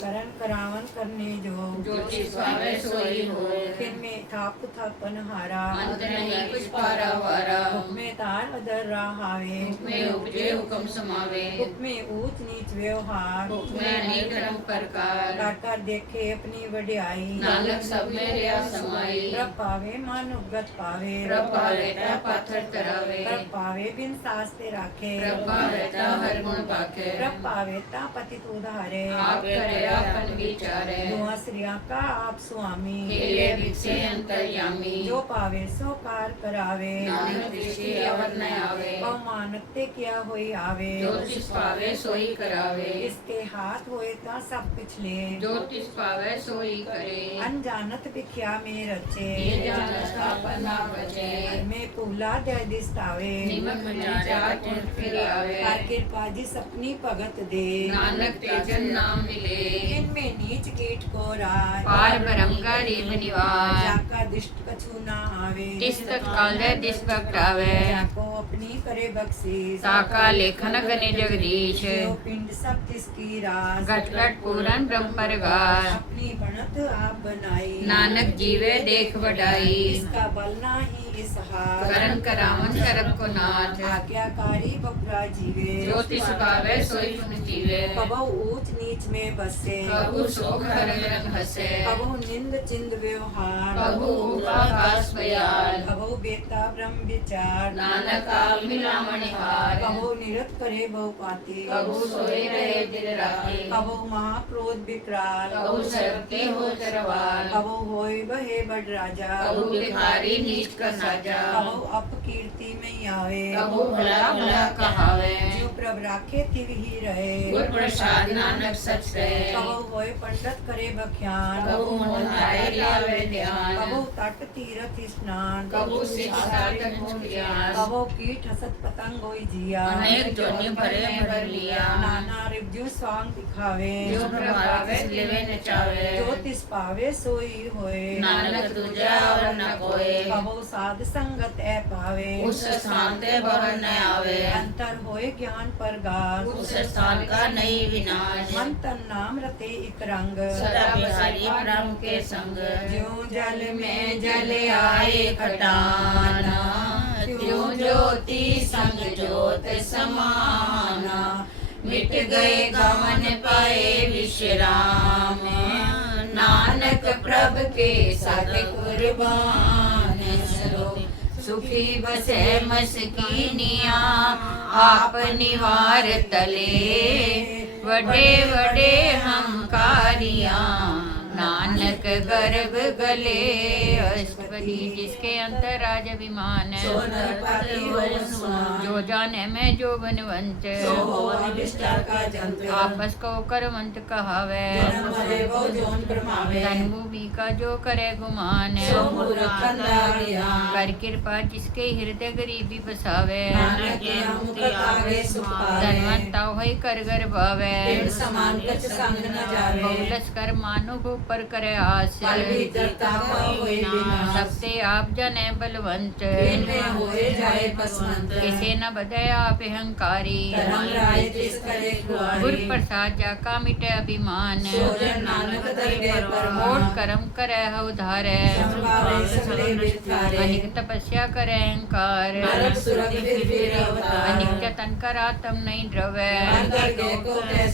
करण करावन करने जो जिस पावे सोई होए फिर में थाप थापन हारा अंत नहीं कुछ पारा वारा में तार अदर रहावे में उपजे हुक्म समावे में ऊंच नीच व्यवहार में अनेक धर्म प्रकार कर कर देखे अपनी वड्याई नानक सब में रिया समाई प्रभ पावे मानुगत पावे प्रभ पावे ता पाथर तरावे प्रभ पावे बिन सास्ते राखे प्रभ पावे ता हर गुण पाखे प्रभ पावे ता पतित उधारे आप करे अपन विचारे दुआ श्रिया का आप स्वामी खेले विकसे अंतर्यामी जो पावे सो कार करावे नानक दृष्टि अवर न आवे अवमानकते क्या होई आवे जो तिस पावे सोई करावे इसके हाथ होए ता सब पिछले जो तिस पावे सोई करे अनजानत बिख्या में रचे ये जानस का पन्ना बचे में पुला दे दिस्तावे निमक जात फिर आवे हर कृपा जी सपनी भगत दे नानक तेजन नाम मिले इनमें नीच कीट को राय पार ब्रह्म का रीब निवास जाका दिष्ट कछु ना आवे तिस तत्काल दिस भक्त आवे जाको अपनी करे बख्शीश ताका लेखन गने जगदीश जो पिंड सब तिसकी रास घट घट पूरन ब्रह्म परगार अपनी बनत आप बनाई नानक जीवे देख बढ़ाई इसका बलना ही इस हाथ करण करावन करम को नाथ आज्ञाकारी बपरा जीवे जो तिस पावे सोई पुन जीवे कबहु ऊंच नीच में बसे कबू शोक हर रंग हसे कबहु निंद चिंद व्यवहार कबू उपाकाश बयाल कबहु बेता ब्रह्म विचार नानक काल मिला मणिहार कबहु निरत करे बहु पाती कबू सोए रहे दिन राती कबहु महाक्रोध विकराल कबू सरके हो तरवाल कबहु होय बहे बड़ राजा कबू भिखारी नीच का साजा कबहु अपकीर्ति में आवे कबू भला भला कहावे जो प्रभ राखे तिव ही रहे गुर प्रसाद नानक सच कहे कबहु होय पंडित करे बख्यान कबू मोहाए लावे ध्यान कबहु तट तीरथ स्नान कबू शिक्षा तक हो ज्ञान कबहु कीट हसत पतंग होई जिया अनेक जोनि भरे भर लिया नाना रिवजु स्वांग दिखावे जो प्रभावे लेवे नचावे जो तिस पावे सोई होए नानक तुझा और न कोई कबहु साध संगत ए पावे उस स्थान ते बाहर न आवे अंतर होए ज्ञान परगास उस स्थान का नहीं विनाश मन तन नाम रते इक रंग सदा बिहारी ब्रह्म के संग ज्यों जल में जल आए खटाना त्यों ज्योति संग ज्योत समाना मिट गए गमन पाए विश्राम नानक प्रभ के सत कुर्बान सरो सुखी बसे मस्कीनिया आप निवार तले वडे वडे हंकारियां नानक गर्भ गले अष्टपदी जिसके अंतर राज विमान जो जाने में जो बनवंत आपस को करवंत कहावे धन भूमि का जो करे गुमान कर कृपा जिसके हृदय गरीबी बसावे धनवंता होई कर गर्भावे बहुलस कर मानो ऊपर करे आस सबसे आप जने बलवंत किसे न बदे आप अहंकारी गुर प्रसाद जाका मिटे अभिमान कोट कर्म करे उधारे अनिक तपस्या करे अहंकार अनिक जतन करा तम नहीं द्रवे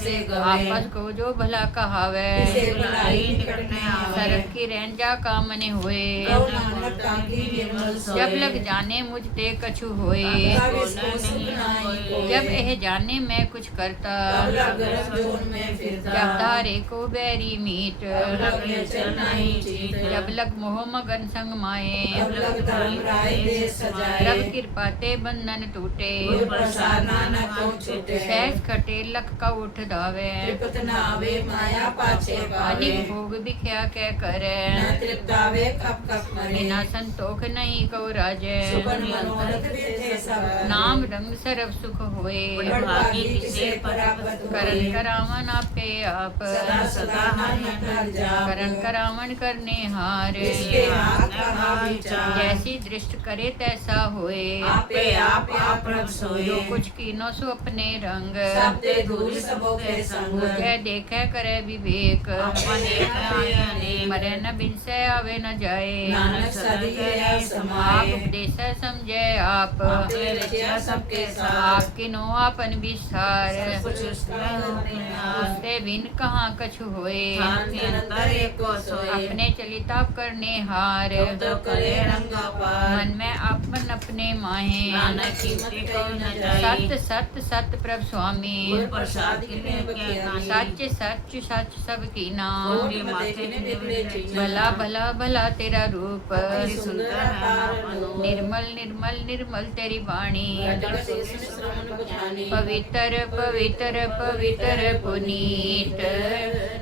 किसे गवे आपस को जो भला कहावे किसे भलाई निकट न आवे सरक की रैन जा कामने हुए कहो नानक ताकी निर्मल सोए जब लग जाने मुझ ते कछु होए तब इसको सुख नाई कोय जब यह जाने मैं कुछ करता तब लग गरज जोन में फिरता जब धारे को बैरी मीट तब लग चल नहीं चीत जब लग मोह मगन संग माए तब लग धर्म राय देश सजाए रब कृपा ते बंधन टूटे गुर प्रसाद नानक को छूटे सहज खटे लख का उठ धावे तृप्त न आवे माया पाछे पावे अनिक भोग बिख्या कै करे न तृप्त आवे कप कप मरे बिना संतोख नहीं कौ राजे सुबन मनोरथ व्यथे सब नाम रंग सरब सुख होए बड़भागी किसे परापत करण होए करावन आपे आप सदा सदा नानक हर जाप करण करावन करने हार इसके हाथ कहा विचार जैसी दृष्ट करे तैसा होए आपे आप प्रभ सोए जो कुछ कीनो सो अपने रंग सब ते दूर सबो के संग जय देखे करे विवेक अनेक मरे न बिन से आवे न जाए नानक सदिये आप समाए उपदेश समझे आप आपे रचिया सबके साथ आपके नो आपन विस्तार कुछ उससे बिन कहाँ कछु होए अंतर एक को सोए अपने चलिताप करने हार तो करे रंगा पार मन में आपन अपने माहे नानक की मत कोई न जाए सत्य सत्य सत्य प्रभ स्वामी गुर प्रसाद किने बख्यानी सच सच सच सब की नाम गुर मते किने बिगड़े चीज भला भला भला तेरा रूप अति सुंदर तार अनु निर्मल निर्मल निर्मल तेरी वाणी जगत शेष श्रवण बुझानी पवित्र पवित्र पवित्र पुनीत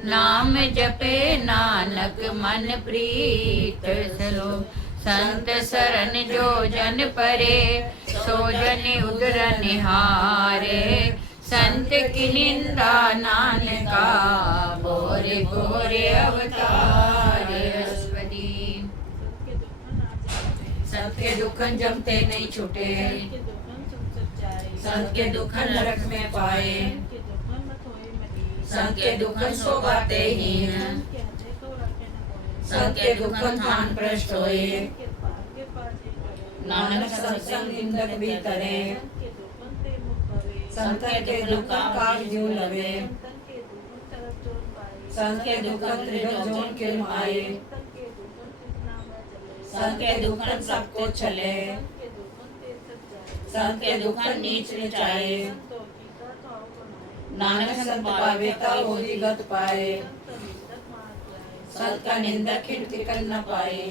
नाम जपे नानक मन प्रीत सलो संत सरन जो जन परे सो जन उदर निहारे संत की निंदा नानका बोरे बोरे अवतारे अस्पदी संत के दुखन जमते नहीं छूटे संत के दुखन नरक में पाए संत के दुखन सो बाते ही संत के दुखन थान भ्रष्ट होए नानक सत्संग निंदक भी तरे संत के दुखन काज जीव लवे संत के दुखन त्रिगत जोन के माए संत के दुखन सबको चले संत के दुखन नीच नीचाए नानक संत पावे ता वही गत पाए संत का निंदक खिड़की कर न पाए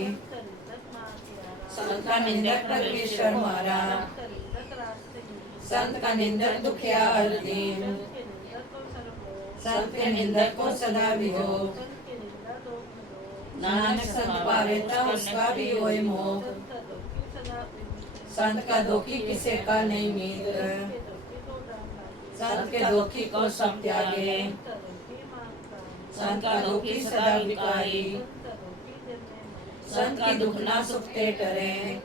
संत का निंदक परमेश्वर मारा संत का निंदक दुखिया हर दीन संत के निंदक को सदा विहो नानक संत पावे ता उसका भी होए मोह संत का दोखी किसे का नहीं मीत संत के दोखी को सब त्यागे संत का दुखी सदा विकारी संत की दुख ना सुखते टरे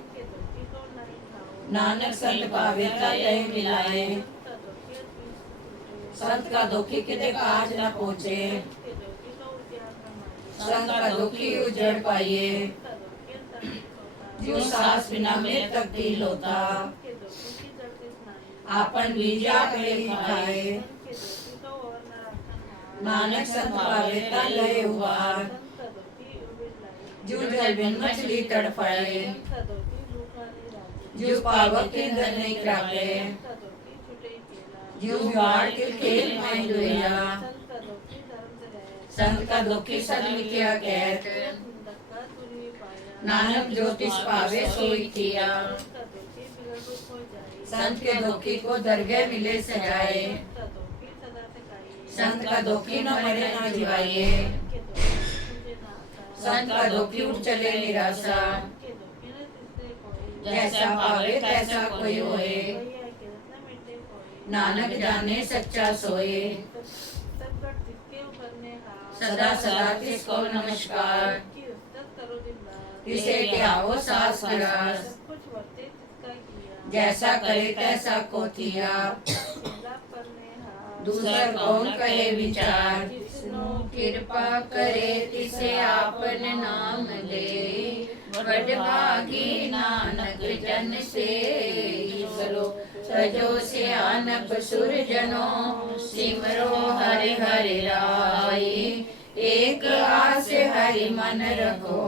नानक संत पावे ता यही मिलाए संत का दुखी किते काज न पहुँचे संत का दुखी उजड़ पाइए जो सास बिना में तब्दील होता आपन बीजा पे खाए नानक संत पावे ता लय हुआ जो जल बिन मछली तड़फाए जो पावक के धन नहीं क्रापे जो बाढ़ के खेल में डोया संत का दुखी सदमी क्या कहत नानक ज्योतिष पावे सोई किया संत के दुखी को दरगाह मिले सजाए संत का दुखी न मरे न जिवाइए संत का दुखी उठ चले निराशा जैसा पावे तैसा कोई होए नानक जाने सच्चा सोए सदा सदा किसको नमस्कार किसे क्या हो सास गिरास जैसा करे तैसा को किया दूसर कौन कहे विचार कृपा करे तिसे आपन नाम ले बड़भागी नानक जन से सलो सजो सियानप सुरजनो सिमरो हरे जाय हरि राई। एक आस हरि मन रखो,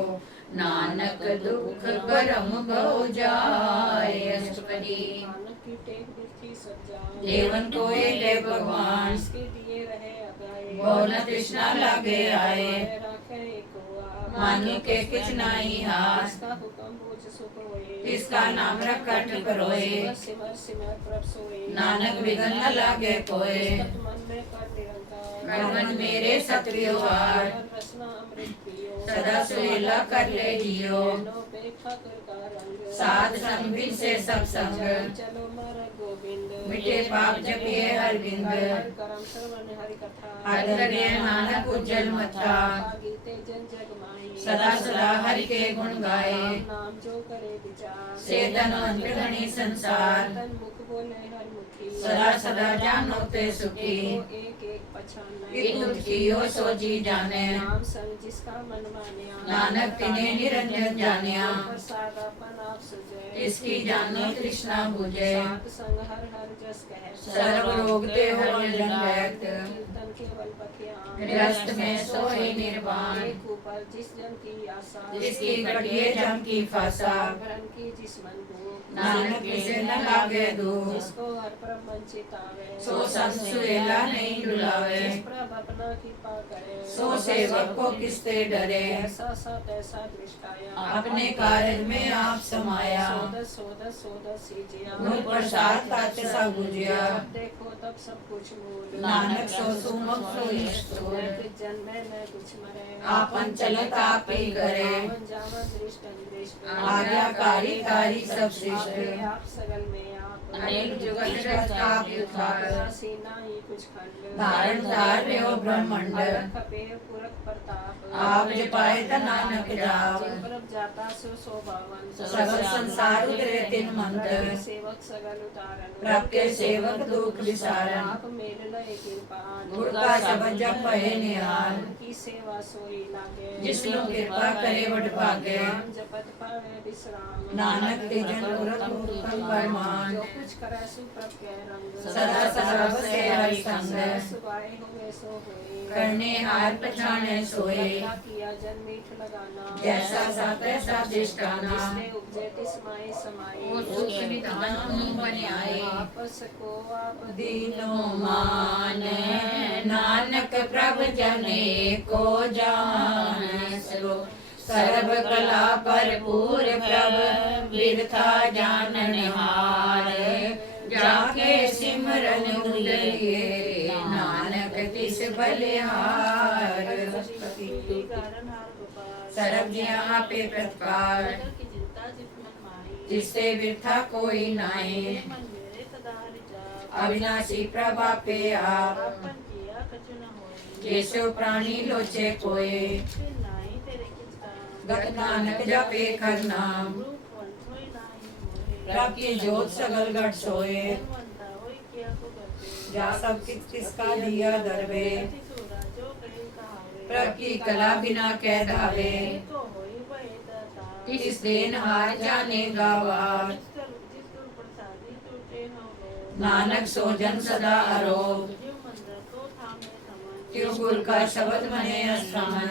नानक दुख भरम भव जाय। अष्टपदी। नानक की टेक बिरथी सब जाए, देवन कोय ले भगवान, इसके दिए रहे अगाए। बहु न तृष्णा लागे आए, राखे एक हुआ, मानु के किछ नाई हास। इसका हुक्म बूझ सुख होए, इसका नाम रखट करोए, सिमर सिमर प्रभ सोए। नानक विघ्न न लागे कोय। सत मन में कर निरंकार, भगवन मेरे सत्रियो हार। रसना अमृत पियो, सदा सुहेला कर ले जियो, लो पेखा कर का रंग। साध संग बिन से सब संग, चलो मर गोविंद, मिटे पाप जपिए हर बिंद। हर करम श्रवण हरि कथा, हर लगे नानक उज्जवल मथा। गीते जन जग माही, सदा सदा हरि के गुण गाए, नाम जो करे विचार। से धनवंत गणी संसार। तन मुख बोले हर मुखी, सदा सदा जानो ते सुखी। एक एक पछान इतुत कियो सो जी जाने, नाम संग जिसका मन मान्या। नानक तिन्हें निरंजन जानिया। प्रसाद अपन आप सुझे, इसकी जानो तृष्णा बुझे। सात संग हर हर जस कहे, सर्व रोग ते हो निरंजन। कीर्तन केवल पथियान, ग्रस्त में सोए निर्वाण। एक ऊपर जिस जन की आशा, जिसकी कटिए जम की फासा। भरन की जिस मन को, नानक किसे न लागे दुख, जिसको हर परम वंचित आवे। सो सब सुहेला नहीं डुलावे। जिस प्रभ अपना कृपा करे, सो सेवक को किसते डरे। ऐसा सा तैसा दृष्टाया, अपने कार्य में आप समाया। सोदस सोदस सोदस सीजिया, मुझ प्रसाद तात सा बुझिया। जब देखो तब सब कुछ मूल, नानक सो सुमुख सो निष्ठुर। मैं जन्मे मैं कुछ मरे, आपन चलत आप ही करे। जावन जावन दृष्ट दृष्ट, आज्ञाकारी कारी सब श्रेष्ठ। आप सगल में आप, अनेक जुगत रच आप उद्धार। सीना ही कुछ खंड, धारण धार रहो ब्रह्मंड। खपे पुरख प्रताप, आप जपाए त नानक जाप। जिन परब जाता सो शोभावन, सगल संसार उतरे तिन मंत्र। सेवक सगल उतारन, प्रभ के सेवक दुख विसारन। आप मेल लय कृपान, गुर का शब्द जप पहे निहाल। की सेवा सोई लागे, जिस लोग कृपा करे वड भागे। नाम जपत पावे विश्राम, नानक ते जन पुरख उत्तम परमान। जो कुछ करे सुप्रभ के रंग, सदा सदा बसे हरि संग। सुबाए हुए सो होए, करने हार पछाने सोए। क्या किया जन मीठ लगाना, जैसा सा तैसा दृष्टाना। जिसने उपजे तिसमाए समाए, वो सुख विधान मुँह बनियाए। आपस को आप दीनो मान, नानक प्रभ जने को जान। सर्व कला भरपूर प्रभ, बिरथा जाननहार। जाके सिमरन उदरिए, नानक तिस बलिहार। सर्व जिया आपे प्रतिपाल, जिससे बिरथा कोई नाई। अविनाशी प्रभा पे आप, जैसो प्राणी लोचे कोय। गत नानक जपे खर नाम, प्रभ की जोत सगल घट सोए। जा सब किसका दिया दरबे, प्रभ की कला बिना कह धावे। इस देन हार जाने गावा, नानक सो जन सदा आरोग। क्यों गुर का शब्द मने अस्थान,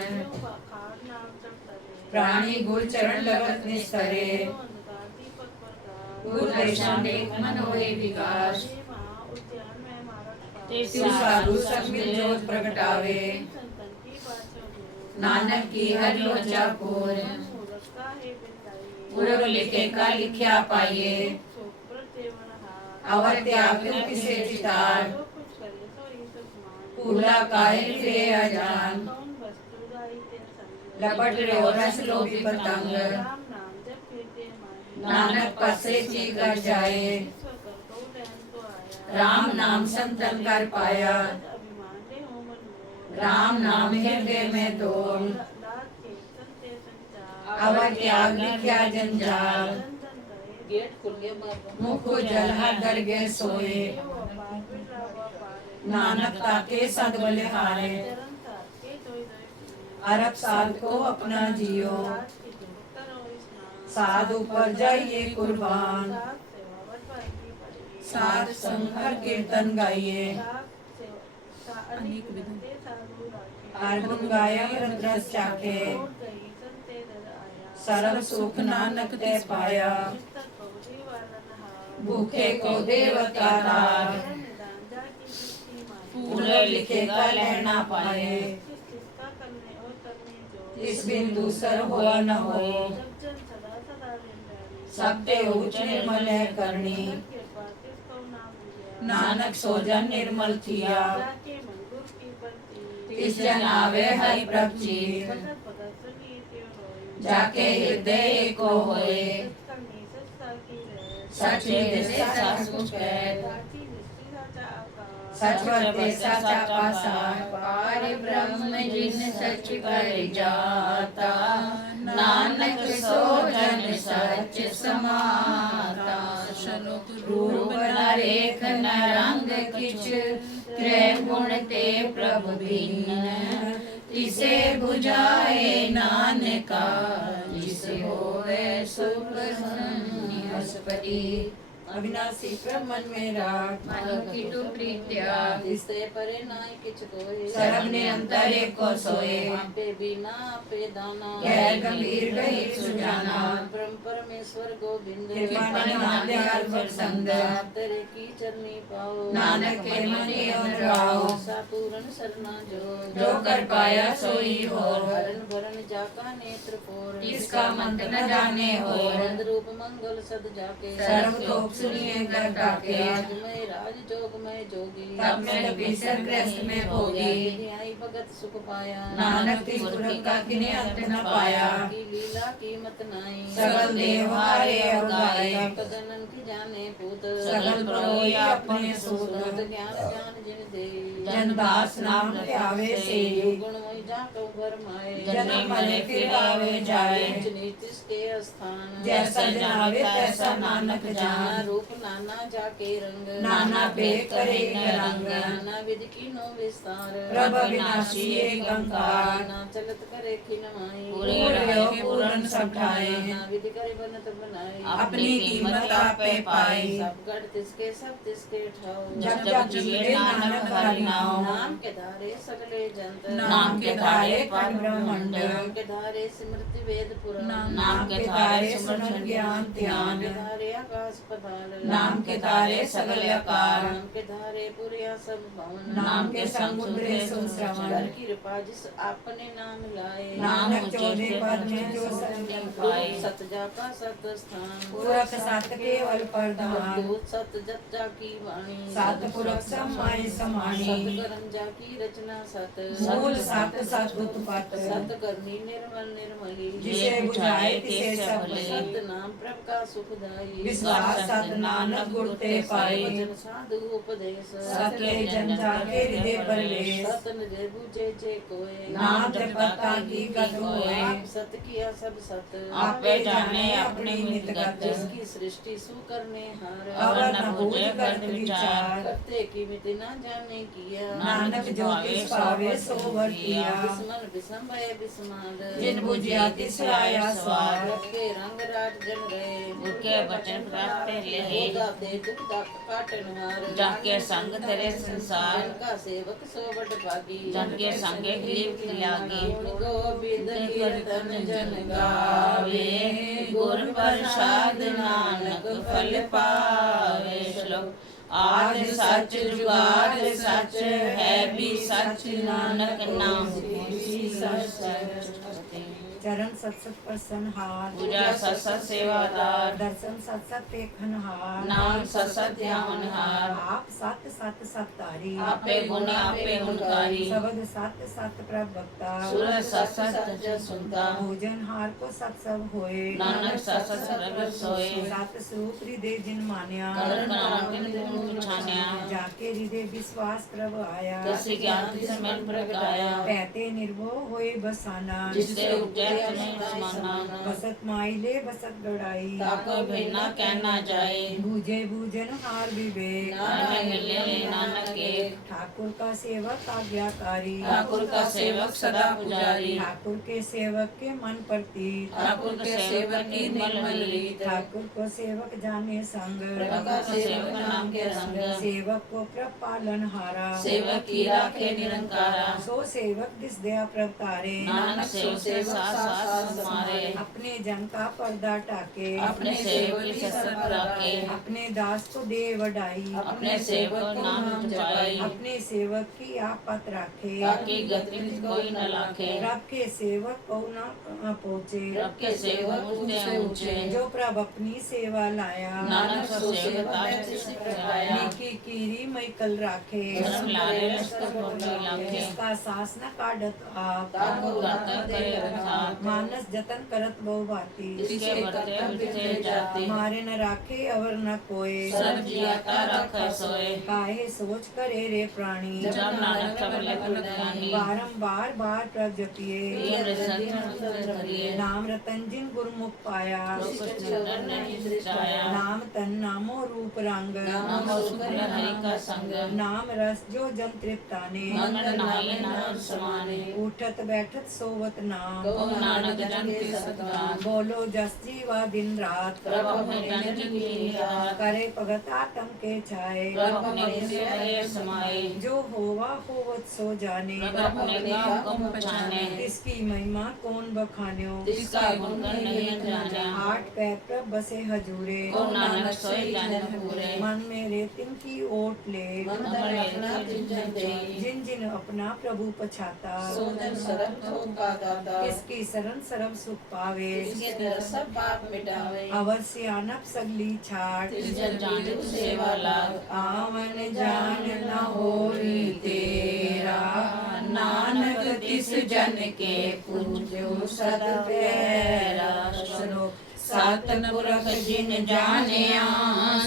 प्राणी गुर चरण लगत निस्तरे। गुर दर्शन देख मन होए विकास, तिरु साधु सब मिल जोत प्रगटावे। नानक की हर लोचा कोर, गुरु लिखे का लिखया पाइए। अवर त्याग किसे चितार, पूला काहे फिरे अजान। लपट रहो रस लोभी पतंग, नानक पसे चीकर जाए। राम नाम संतन कर पाया, राम नाम हृदय में तोल। अवर त्याग लिखया जंजाल, मुख जल हर दरगे सोए। नानक ताके सद बलिहारे, अरब साल को अपना जियो। साधु पर जाइए कुर्बान, साध संग हर कीर्तन गाइए। अर्जुन गायम रस चाखे सर्व सुख नानक ते पाया भूखे को देवता दार पूरे लिखेगा लेना पाए इस बिंदु सर हुआ न हो सबते उच्च निर्मल है करनी नानक सोजन निर्मल थिया इस जन आवे हरि प्रभ जी जाके हृदय को होए सच्चे सच सच वर्ते सचा पासा पार ब्रह्म जिन सच कर जाता नानक सो जन सच समाता रूप न रेख न रंग किछ त्रय गुण ते प्रभु भिन्न तिसे बुझाए नानका जिस होवे सुख हस्पति अविनाशी प्रमन मेरा मन की तू प्रीत्या तिसते परे नाय किछ कोय सर्व निरंतर एक को सोए आपे बिना आपे दाना गैर गंभीर गहीर सुजाना परम परमेश्वर गोविंद कृपा निधान दयाल संग तेरे की चरनी पाओ नानक के मन अनुराओ सा पूर्ण सरना जो कर पाया सोई हो हरण भरण जाका नेत्र फोर इसका मंत्र न जाने हो रंग रूप मंगल सद जाके सर्व लोक सुनिए कर ताके राजमय राज जोगमय जोगी तब में तपीसर ग्रस्त में भोगी आई भगत सुख पाया नानक तिस गुरु का किने अंत न पाया की लीला कीमत नाई सगल देव हारे अवगाए पदनन की जाने पूत सगल प्रभु अपने सूत ज्ञान जान जिन दे जन दास नाम ध्यावे से गुणमय जाको घर माए जन्म मरे फिर आवे जाए नीच के स्थान जैसा जनावे तैसा नानक जान रूप नाना जाके रंग नाना भेद करे रंग नाना विधि कीनो विस्तार प्रभ विनाशी एक ओंकार ना चलत करे खिन माई पूरे पूर्ण सब ठाए ना विधि करे बनत बनाए अपनी कीमत आपे पाए सब गढ़ तिसके ठाओ जब जब जिए नानक हरि नाम नाम के धारे सगले जंत नाम के धारे पर ब्रह्मांड नाम के धारे स्मृति वेद पुराण नाम के धारे सुमन ज्ञान ध्यान धारे आकाश पताल नाम के धारे सगल आकार नाम के धारे पुरिया सब भवन नाम के समुद्र सुश्रवण कृपा जिस आपने नाम लाए नानक चौदह पद में जो संकल्प पाए सत जाका सत स्थान पुरख सत केवल प्रधान दूत सत जप जाकी वाणी सत पुरख समाय समाणी सत कर्म जाकी रचना सत मूल सत सत उत्पत्ति सत करनी निर्मल निर्मली जिसे बुझाए तिसे सब सत नाम प्रभ का सुखदाई विश्वास सत नानक गुण ते पाए वचन साधु उपदेश सत्य जन जाके हृदय परवेश सतन जे बुझे जे कोय नाम जपता की गत होए आप सत किया सब सत आपे जाने अपनी नित गत जिसकी सृष्टि सु करने हार अवर न बूझ कर विचार करते की मिति न जाने किया नानक जो तिस पावे सो वर किया बिस्मन बिसम भय बिस्माद जिन बुझिया तिस आया स्वाद के रंग रात जन रहे मुके वचन प्राप्त ले दे दुख काटन हार जाके संग तेरे संसार का सेवक सो बड़ भागी जन के संगे गिलीव लागी गोविंद कीर्तन जन गावे गुर प्रसाद नानक फल पावे श्लोक आद सच जुगाद सच है भी सच नानक नाम सच चरण सत सत प्रसन्न हार पूजा सत सत सेवादार दर्शन सत सत देखन हार नाम सत सत ध्यान हार आप सत सत सत्तारी आपे गुण आपे गुणकारी शब्द सत सत प्रभक्ता सुर सत सत सुनता भोजन हार को सत सब होए नानक सत सत सर्व सोए सत सूप हृदय जिन मान्या करण नाम गुण पछान्या जाके हृदय विश्वास प्रभ आया तसे ज्ञान तिस मन प्रगटाया कहते निर्भो होए बसाना जिससे बसत माइले बसत गड़ाई ताको बिना कहना जाए बूझे बूझन हार विवेक नानक मिले नानक के ठाकुर का सेवक आज्ञाकारी ठाकुर का सेवक सदा पुजारी ठाकुर के सेवक के मन प्रति ठाकुर के सेवक की निर्मल रीत ठाकुर को सेवक जाने संग प्रभु का सेवक नाम के संग सेवक को प्रभ पालन हारा सेवक की राखे निरंकारा सो सेवक दिस दया प्रभ तारे नानक सेवक साथ साथ हमारे अपने जन का पर्दा टाके अपने सेवक की शरण राखे अपने दास को दे वडाई अपने सेवक को नाम जपाई अपने सेवक की आपत राखे ताकि गति कोई न लाखे प्रभ के सेवक को न पहुँचे रब के सेवक ऊंचे ऊंचे जो प्रभ अपनी सेवा लाया नानक सो सेवक आया नीकी कीरी मैकल राखे धर्म लारे लश्कर भोगी लाखे जिसका सास न काटत आप ताको गाता करे रखात मानस जतन करत बहु भांति इसके वर्ते विरते जाति मारे न राखे अवर न कोय सब जियाता रखे सोए काहे सोच करे रे प्राणी जब नानक कबले ज्ञानी बारंबार बार प्रभ जपिए प्रिय रसंत करिए नाम रतन जिन गुरमुख पाया कुछ चंदन नहीं जाया नाम तन नामो रूप रंग नाम शुक्र हरि का संग नाम रस जो जन तृप्ताने मन नाई नाम समाने उठत बैठत सोवत नाम गो नानक जन के सतगान बोलो जस जीवा दिन रात प्रभ अपने जन की रात करे भगत आत्म के छाए प्रभ अपने से समाए जो होवा होवत सो जाने प्रभ अपने गाँव को पहचाने इसकी महिमा कौन बखान्यो जिसका गुणगन नहीं जाने आठ पैर प्रभ बसे हजूरे को नानक सोई जाने पूरे मन में रेतिन की ओट ले मन में अपना चिंतन दे जिन जिन अपना प्रभु पछाता सोजन सरब को का दाता किसकी शरण सरब सुख पावे इसके तेरा सब पाप मिटावे अवश्य आनप सगली छाट तिस जन जाने सेवा लाग आवन जान न होरी तेरा नानक तिस जन के पूजो सदा पैरा श्लोक सतपुरख जिन जानिया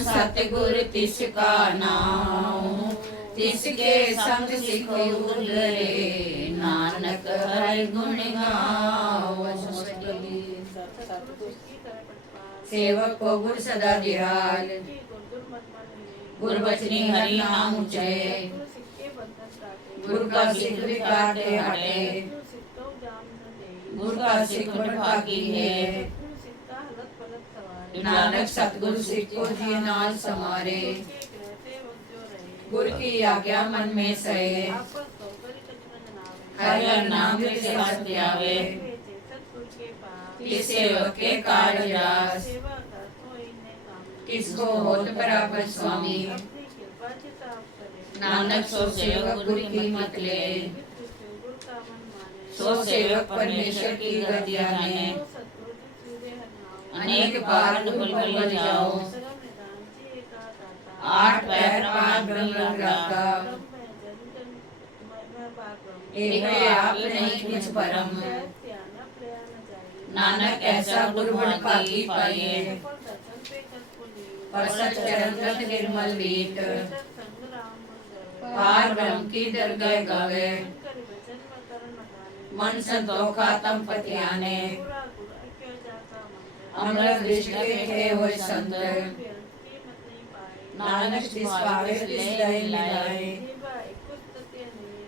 सतगुर तिसका नाम तिसके संग सिखो उधरे नानक हरि गुण गाओ सेवक को गुर सदा दिहाल गुर बचनी हरि नाम उच्चय गुर का सिख काटे हटे गुर का सिख भागी है नानक सतगुरु सिख को जी नाल समारे गुर की आज्ञा मन में सहे हरि नाम के साथ आवे किस सेवक के कार्य रास किसको होत बराबर स्वामी नानक सो सेवक गुरु की मत ले सो सेवक परमेश्वर की गतिया ने अनेक बार बुलबुल जाओ आठ पैर पांच ब्रह्म राता एक आप नहीं कुछ परम नानक ऐसा गुरु भागी पाइए पर सच्चरण रत निर्मल बीत पार ब्रह्म की दरगाह गावे मन संतोखा तम पतियाने अमृत दृष्टि के हुए संत नानक जिस पावे तिस लय मिलाए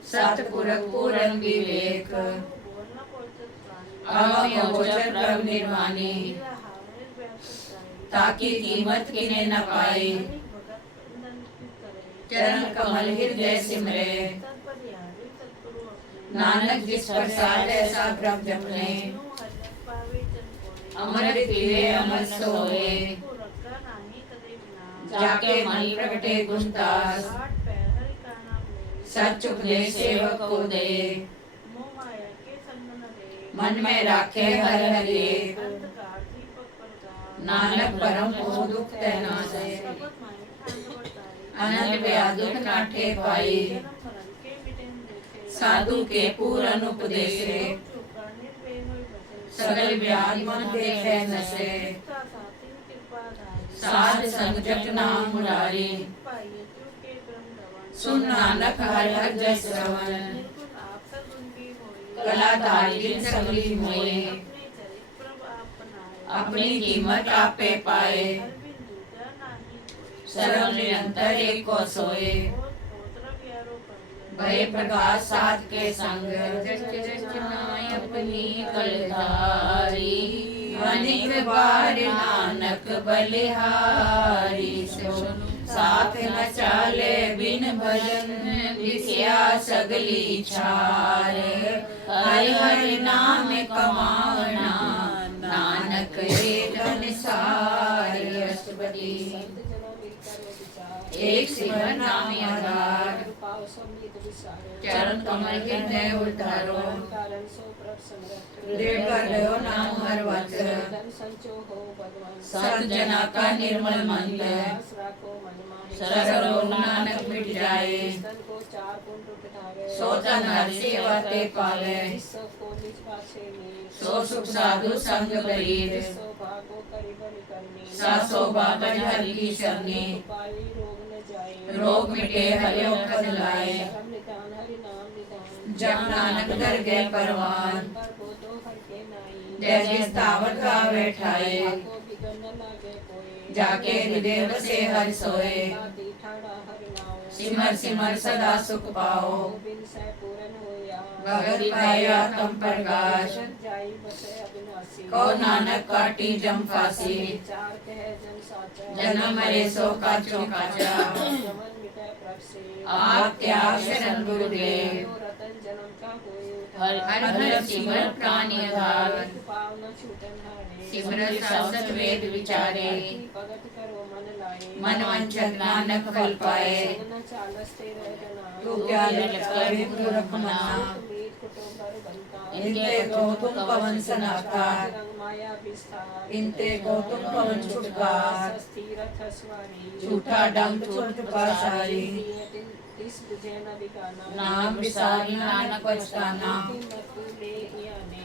सतपुरख पूरन विवेक अगम्य गोचर प्रभ निर्वाणी ताकि कीमत किने न पाए चरण कमल हृदय सिमरे नानक जिस प्रसाद ऐसा प्रभ जपने अमृत पीवे अमर सोए जाके मन प्रगटे गुणदास सच उपदेश सेवक को दे मन में राखे हर हरि नानक परम को दुख तैना से अनंत व्याध दुख नाठे पाई साधु के पूरन उपदेशे सगल व्याधि मन देखे नसे साध संग जप नाम मुरारी सुन नानक हर हर जस श्रवण कलाधारी जिन सगली मोए अपनी कीमत आपे पाए सर्व निरंतर एक को सोए भय प्रकाश साध के संग अपनी कलधारी अनेक बार नानक बलिहारी साथ न चाले बिन भजन विख्या सगली छार हरि हरि नाम कमावना नानक एक निसार अष्टपदी संत जना मिलकर विचार एक सिमर नाम आधार पाव सम्मिलित विचार चरण कमल हृदय उतारो कारण सो प्रभ समरथ हृदय कर लो नाम हर वचन धन संचो हो भगवान संत जना का निर्मल मन दास राखो मन माहि सरलो नानक मिट जाए तन को चार पुंड उठावे सो तन हर सेवा ते पावे सो को निज पाछे नी सो सुख साधु संग बरीद सो भागो करीबन करनी सा शोभा बन हरि की शरणी पाई रोग न जाए रोग मिटे हरि औखद लाए धर्म निदान हरि नाम निदान जब नानक दर गए परवान पर को तो हर के नाई जय जिस तावत का बैठाए को बिगन न लागे कोई जाके हृदय बसे हर सोए बाती ठाड़ा हर नाम सिमर सिमर सदा सुख पाओ बिन सह पूरन होया भगत पाया तम प्रकाश जाई बसे अविनाशी को नानक काटी जम फांसी चार कह जन साचा जन्म मरे सो का चौकाचा जमन मिटे प्रभ से आप त्याग शरण गुरुदेव यो रतन जन्म का होए हर हर सिमर प्राणी आधार पावना छूटन हारे सिमर शास्त्र वेद विचारे भगत करो मन लाए मन वंचन नानक फल पाए न चालस तेरे जना तू क्या लटकावे पुरख मना मीत कुटुंबर बनता इनते को तुम पवन सनाता रंग माया विस्तार इनते को तुम पवन छुटकार तीरथ सवारी झूठा डंक छुट पासारी इस बुझे न बिकाना नाम विसारी नानक पछताना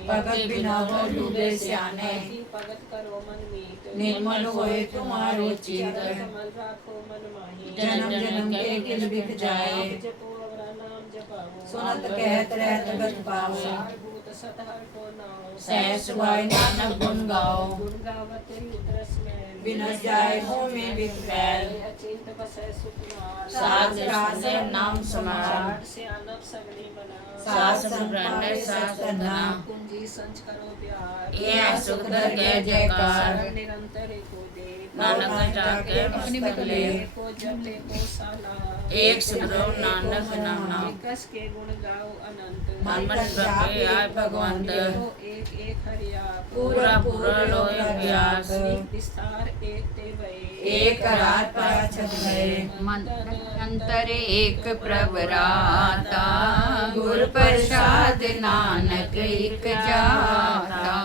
भगत बिना हो डूबे सियाने भगत करो मन मीत निर्मल होए तुम्हारो चित कमल राखो मन माही जन्म जन्म के किल बिक जाए जपो अवरा नाम जपाओ सुनत कहत रहत गत पाओ सारभूत सतहर को नाओ सहस सुहाय नानक गुण गाओ गुण गावत उतरस में बिनस जाए भूमि विफैल अचिंत बसै सुकुमार शास्त्र नाम समार से आनव सगली बना शास्त्र ब्रह्मण्ड शास्त्र नाम कुंजी संच करो प्यार ये सुख दर जय जयकार निरंतर को दे नानक जाके मस्तक ले को जपे को साला एक सुधरो नानक नाम विकस के गुण गाओ अनंत मन मन प्रभे आय भगवंत तो एक एक हरिया पूरा पूरा लोय व्यास विस्तार एक ते भय एक रात पाछत गए मन अंतर एक प्रभराता गुर प्रसाद नानक एक जाता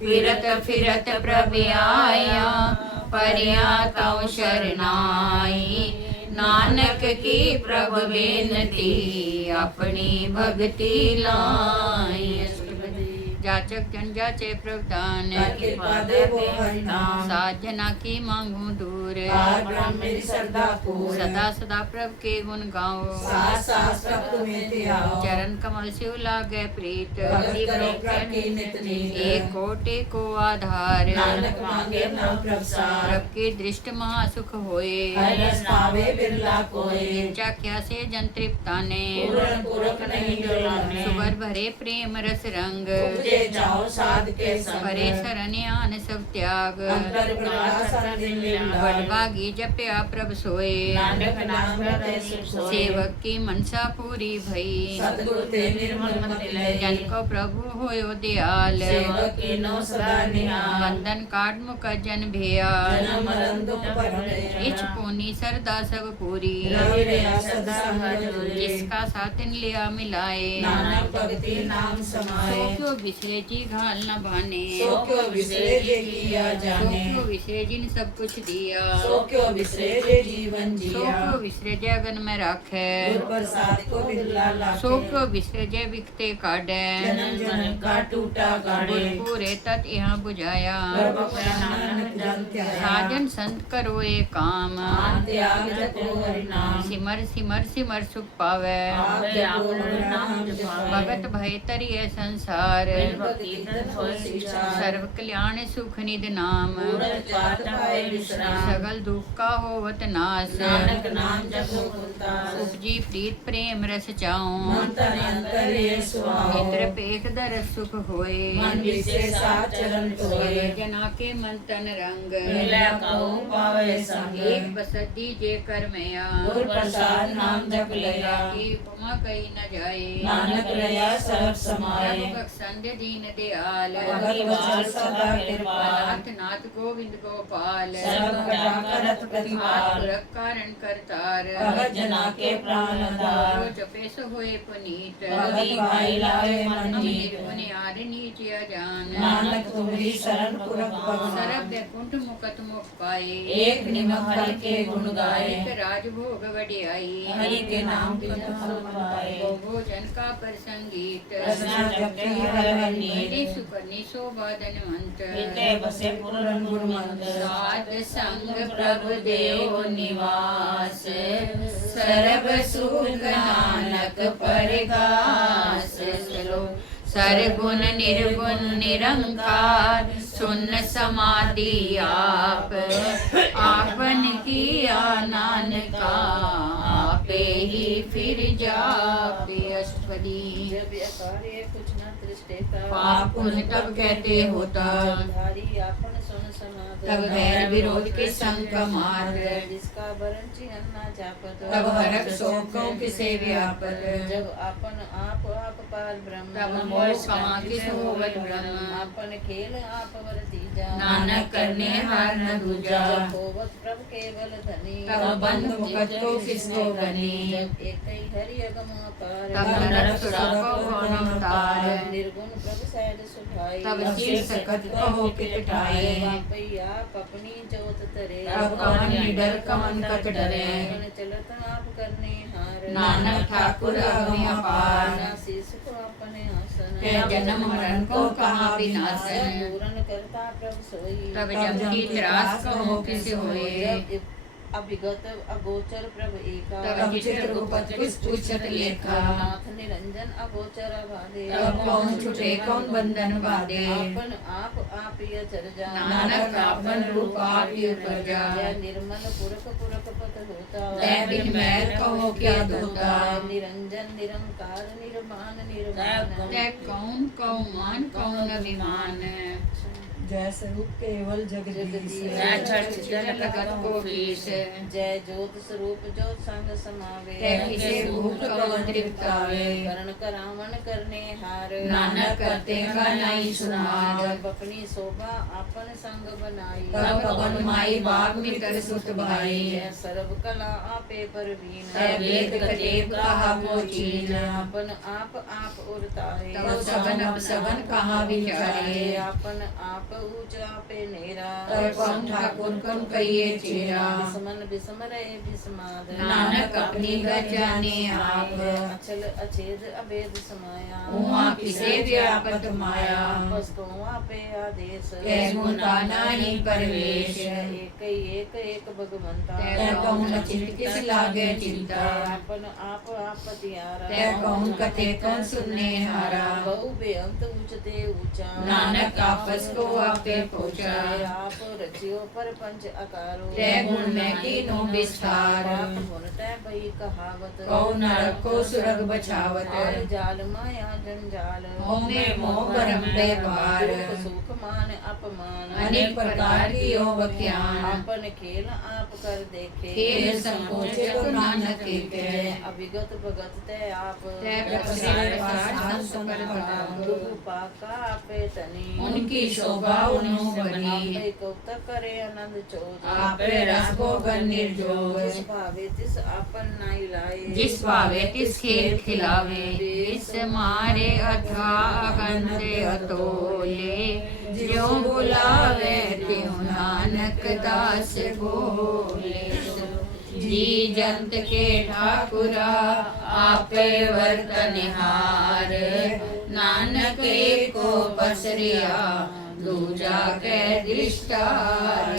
फिरत फिरत प्रभु आया परिया तव शरणाई नानक की प्रभु बेनती अपनी भक्ति लाई जाचक जन जाचे प्रभुदान कृपा देवो हरि नाम साजना की मांगू दूर पार ब्रह्म मेरी श्रद्धा पूर सदा सदा प्रभु के गुण गाओ सास सास प्रभु में ध्याओ चरण कमल शिव लागे प्रीत भक्ति करो प्रभु की नित नीत एक कोटि को आधार नानक मांगे नाम प्रसार प्रभु की दृष्ट महासुख होए हरि रस पावे बिरला कोय चाख्या से जन तृप्ताने पूरन पूरक नहीं डोलाने सुबर भरे प्रेम रस रंग उपजे जाओ साध के संग परे शरण आन सब त्याग अंतर प्रकाश संदिन बड़भागी जप्या प्रभ सोए नानक नाम रते सुख सोए सेवक की मनसा पूरी भई सतगुरु ते निर्मल मति लय जन को प्रभु होयो दयाल सेवक की नो सदा निहाल बंधन काट मुख जन भेया जन्म मरण दुख परम इच पूनी सरदा सब पूरी रवि रया सदा हजूरी जिसका साथिन लिया मिलाए नानक भक्ति नाम समाए क्यों बिसरे जी घाल न भाने सो क्यों विसरे जे किया जाने क्यों विसरे जिन सब कुछ दिया सो क्यों विसरे जे जीवन जिया क्यों विसरे जगन में राखे गुर प्रसाद को बिरला लाखे सो क्यों विसरे जय बिकते काटे जन्म जन्म का टूटा गाड़े पूरे तत् यहाँ बुझाया गर्भ अपना नानक जन त्याया साजन संत करो ये काम मान त्याग जपो हरि नाम सिमर सिमर सिमर सुख पावे आप जपो हरि नाम जपावे भगत भय तरिय संसार भक्ति तन होय विचार सर्व कल्याण सुख निध नाम पूरन जात पाए विश्राम सगल दुख का होवत नाश नानक नाम जपो कुलता उपजी प्रीत प्रेम रस चाऊं मन तन अंतर प्रिय सुहाओ। नेत्र पेख दरस सुख होए, मन विशेषा चरण तोए। जना के मन तन रंग, मिला कहूँ पावे संग। एक बसती जे कर मैया, गुर प्रसाद नाम जप लिया। की उपमा कही न जाए, नानक रया सर्व समाए। प्रभु बख्शंद दीन दयाल, भगत वचन सदा कृपाल। नाथ नाथ गोविंद गोपाल, सर्व कटा करत प्रतिपाल। कारण करतार, भगत जना के प्राण आधार। जो जपे सो होए पुनीत, भगत भाई लाए मन हम जीत। निर्गुण यार नीच अजान, नानक तुम्हारी शरण पुरख सरब भगवान। बैकुंठ मुकत मुख पाए, एक निमक हरि के गुण गाए। एक राज भोग वडियाई, हरि के नाम के फल पाए। वो भोजन का प्रसंगीत, रसना जपते हर हर नीत। सुकर्णी शोभा धनवंत, हृदय बसे पूर्ण गुणवंत। साध संग प्रभु देव निवास। सर्व सुख नानक परगास। सरगुण निर्गुण निरंकार, सुन समाधि आप, आपन किया नानका, आपे ही फिर जापे। अष्टपदी। जब यह कार्य कुछ न दृष्टे का, पाप पुण्य तब कहते होता, धारी आपन सुन समाद। तब वैर विरोध के संग का मार्ग, जिसका वरण चिन्ह न जापत। तब हरक शोकों किसे व्यापत। जब आपन आप पार ब्रह्म, तब मोह कहाँ किस होवत ब्रह्म। आपन खेल आप वर्ती जा, नानक करने हार न दूजा। जब होवत प्रभु केवल धनी, तब बंद मुकत को किसको बनी। जब एक ही हरि अगम अपार, तब नरक सुरक को कौन अवतार। जब निर्गुण प्रभु सहज सुभाई, तब शील सकत कहो पिटाए। वापई आप अपनी जोत तरे, तब कवन निडर कवन कट डरे। मन चलत आप करने हार, नानक ठाकुर अगम अपार। ना शीस को अपने आसन, के जन्म मरण को कहाँ विनाशन। पूर्ण करता प्रभु सोई, तब जम की त्रास कहो किस होए। जब अभिगत अगोचर प्रभु एका, तब चित्रगुप्त कुछ पूछत लेखा। नाथ निरंजन अगोचर अबाधे, तब कौन छुटे कौन बंधन बाधे। आपन आप ये चर्चा, नानक आपन रूप आप ही उपजा। जय निर्मल पुरख पुरख पथ होता, तै बिन मैल कहो क्या धोता। निरंजन निरंकार निर्माण निर्माण, तै कौन कौ मान कौन अभिमान। जय स्वरूप केवल जगदीश। जय छठ जन प्रगट को वीस। जय ज्योत स्वरूप ज्योत संग समावे, तै किसे भूख कौन तृप्त आवे। करण करावण करने हार, नानक करते का नहीं सुनार। जब अपनी शोभा आपन संग बनाई, तब पवन माई बाग मितर सुत भाई। जय सर्व कला आपे परवीन, तै वेद कतेब कहा को चीन। आपन आप उरतारे, तब सगन अपसगन कहा विचारे। आपन आप ऊंचा पे नेरा, तब कौन ठाकुर कौन कहिए चेरा। बिस्मन बिस्मरे बिस्माद, नानक अपनी गत जाने आप। अचल अछेद अभेद समाया, उहाँ किसे व्यापत माया। वस्तु आपे आदेश, कै गुण गाना ही परवेश। एक एक भगवंता, तै कौन अचिंत किस लागे चिंता। आपन आप पतियारा, तै कौन कथे कौन सुनने हारा। बहु बेअंत ऊंचते ऊंचा, नानक आपस को आपे पहुँचा। आप रचियो पर पंच अकारो, तै गुण में कीनो विस्तार। आप गुण तै बई कहावत, कौ नरक को सुरग बचावत। और जाल माया जंजाल, होमे मोह भरम व्यापार। दुख सुख मान अपमान, अनेक प्रकार की यो बख्यान। आपन खेल आप कर देखे, खेल संकोचे तो नानक के। अभिगत भगत तै आप, तै प्रसाद प्रसाद संत कर दाम। गुरु पाका आपे तनी, उनकी शोभा उन्हों बनी। आपे कौतक करे आनंद चोज, आपे रस भोगन निर्जोग। जिस भावे तिस आपन नाई लाए, जिस भावे तिस खेल खिलावे। जिस मारे अथा अगंते अतोले, ज्यों बुलावे त्यों नानक दास बोले। जी जंत के ठाकुरा आपे वर्तनिहार। नानक को पसरिया दूजा के दृष्टार।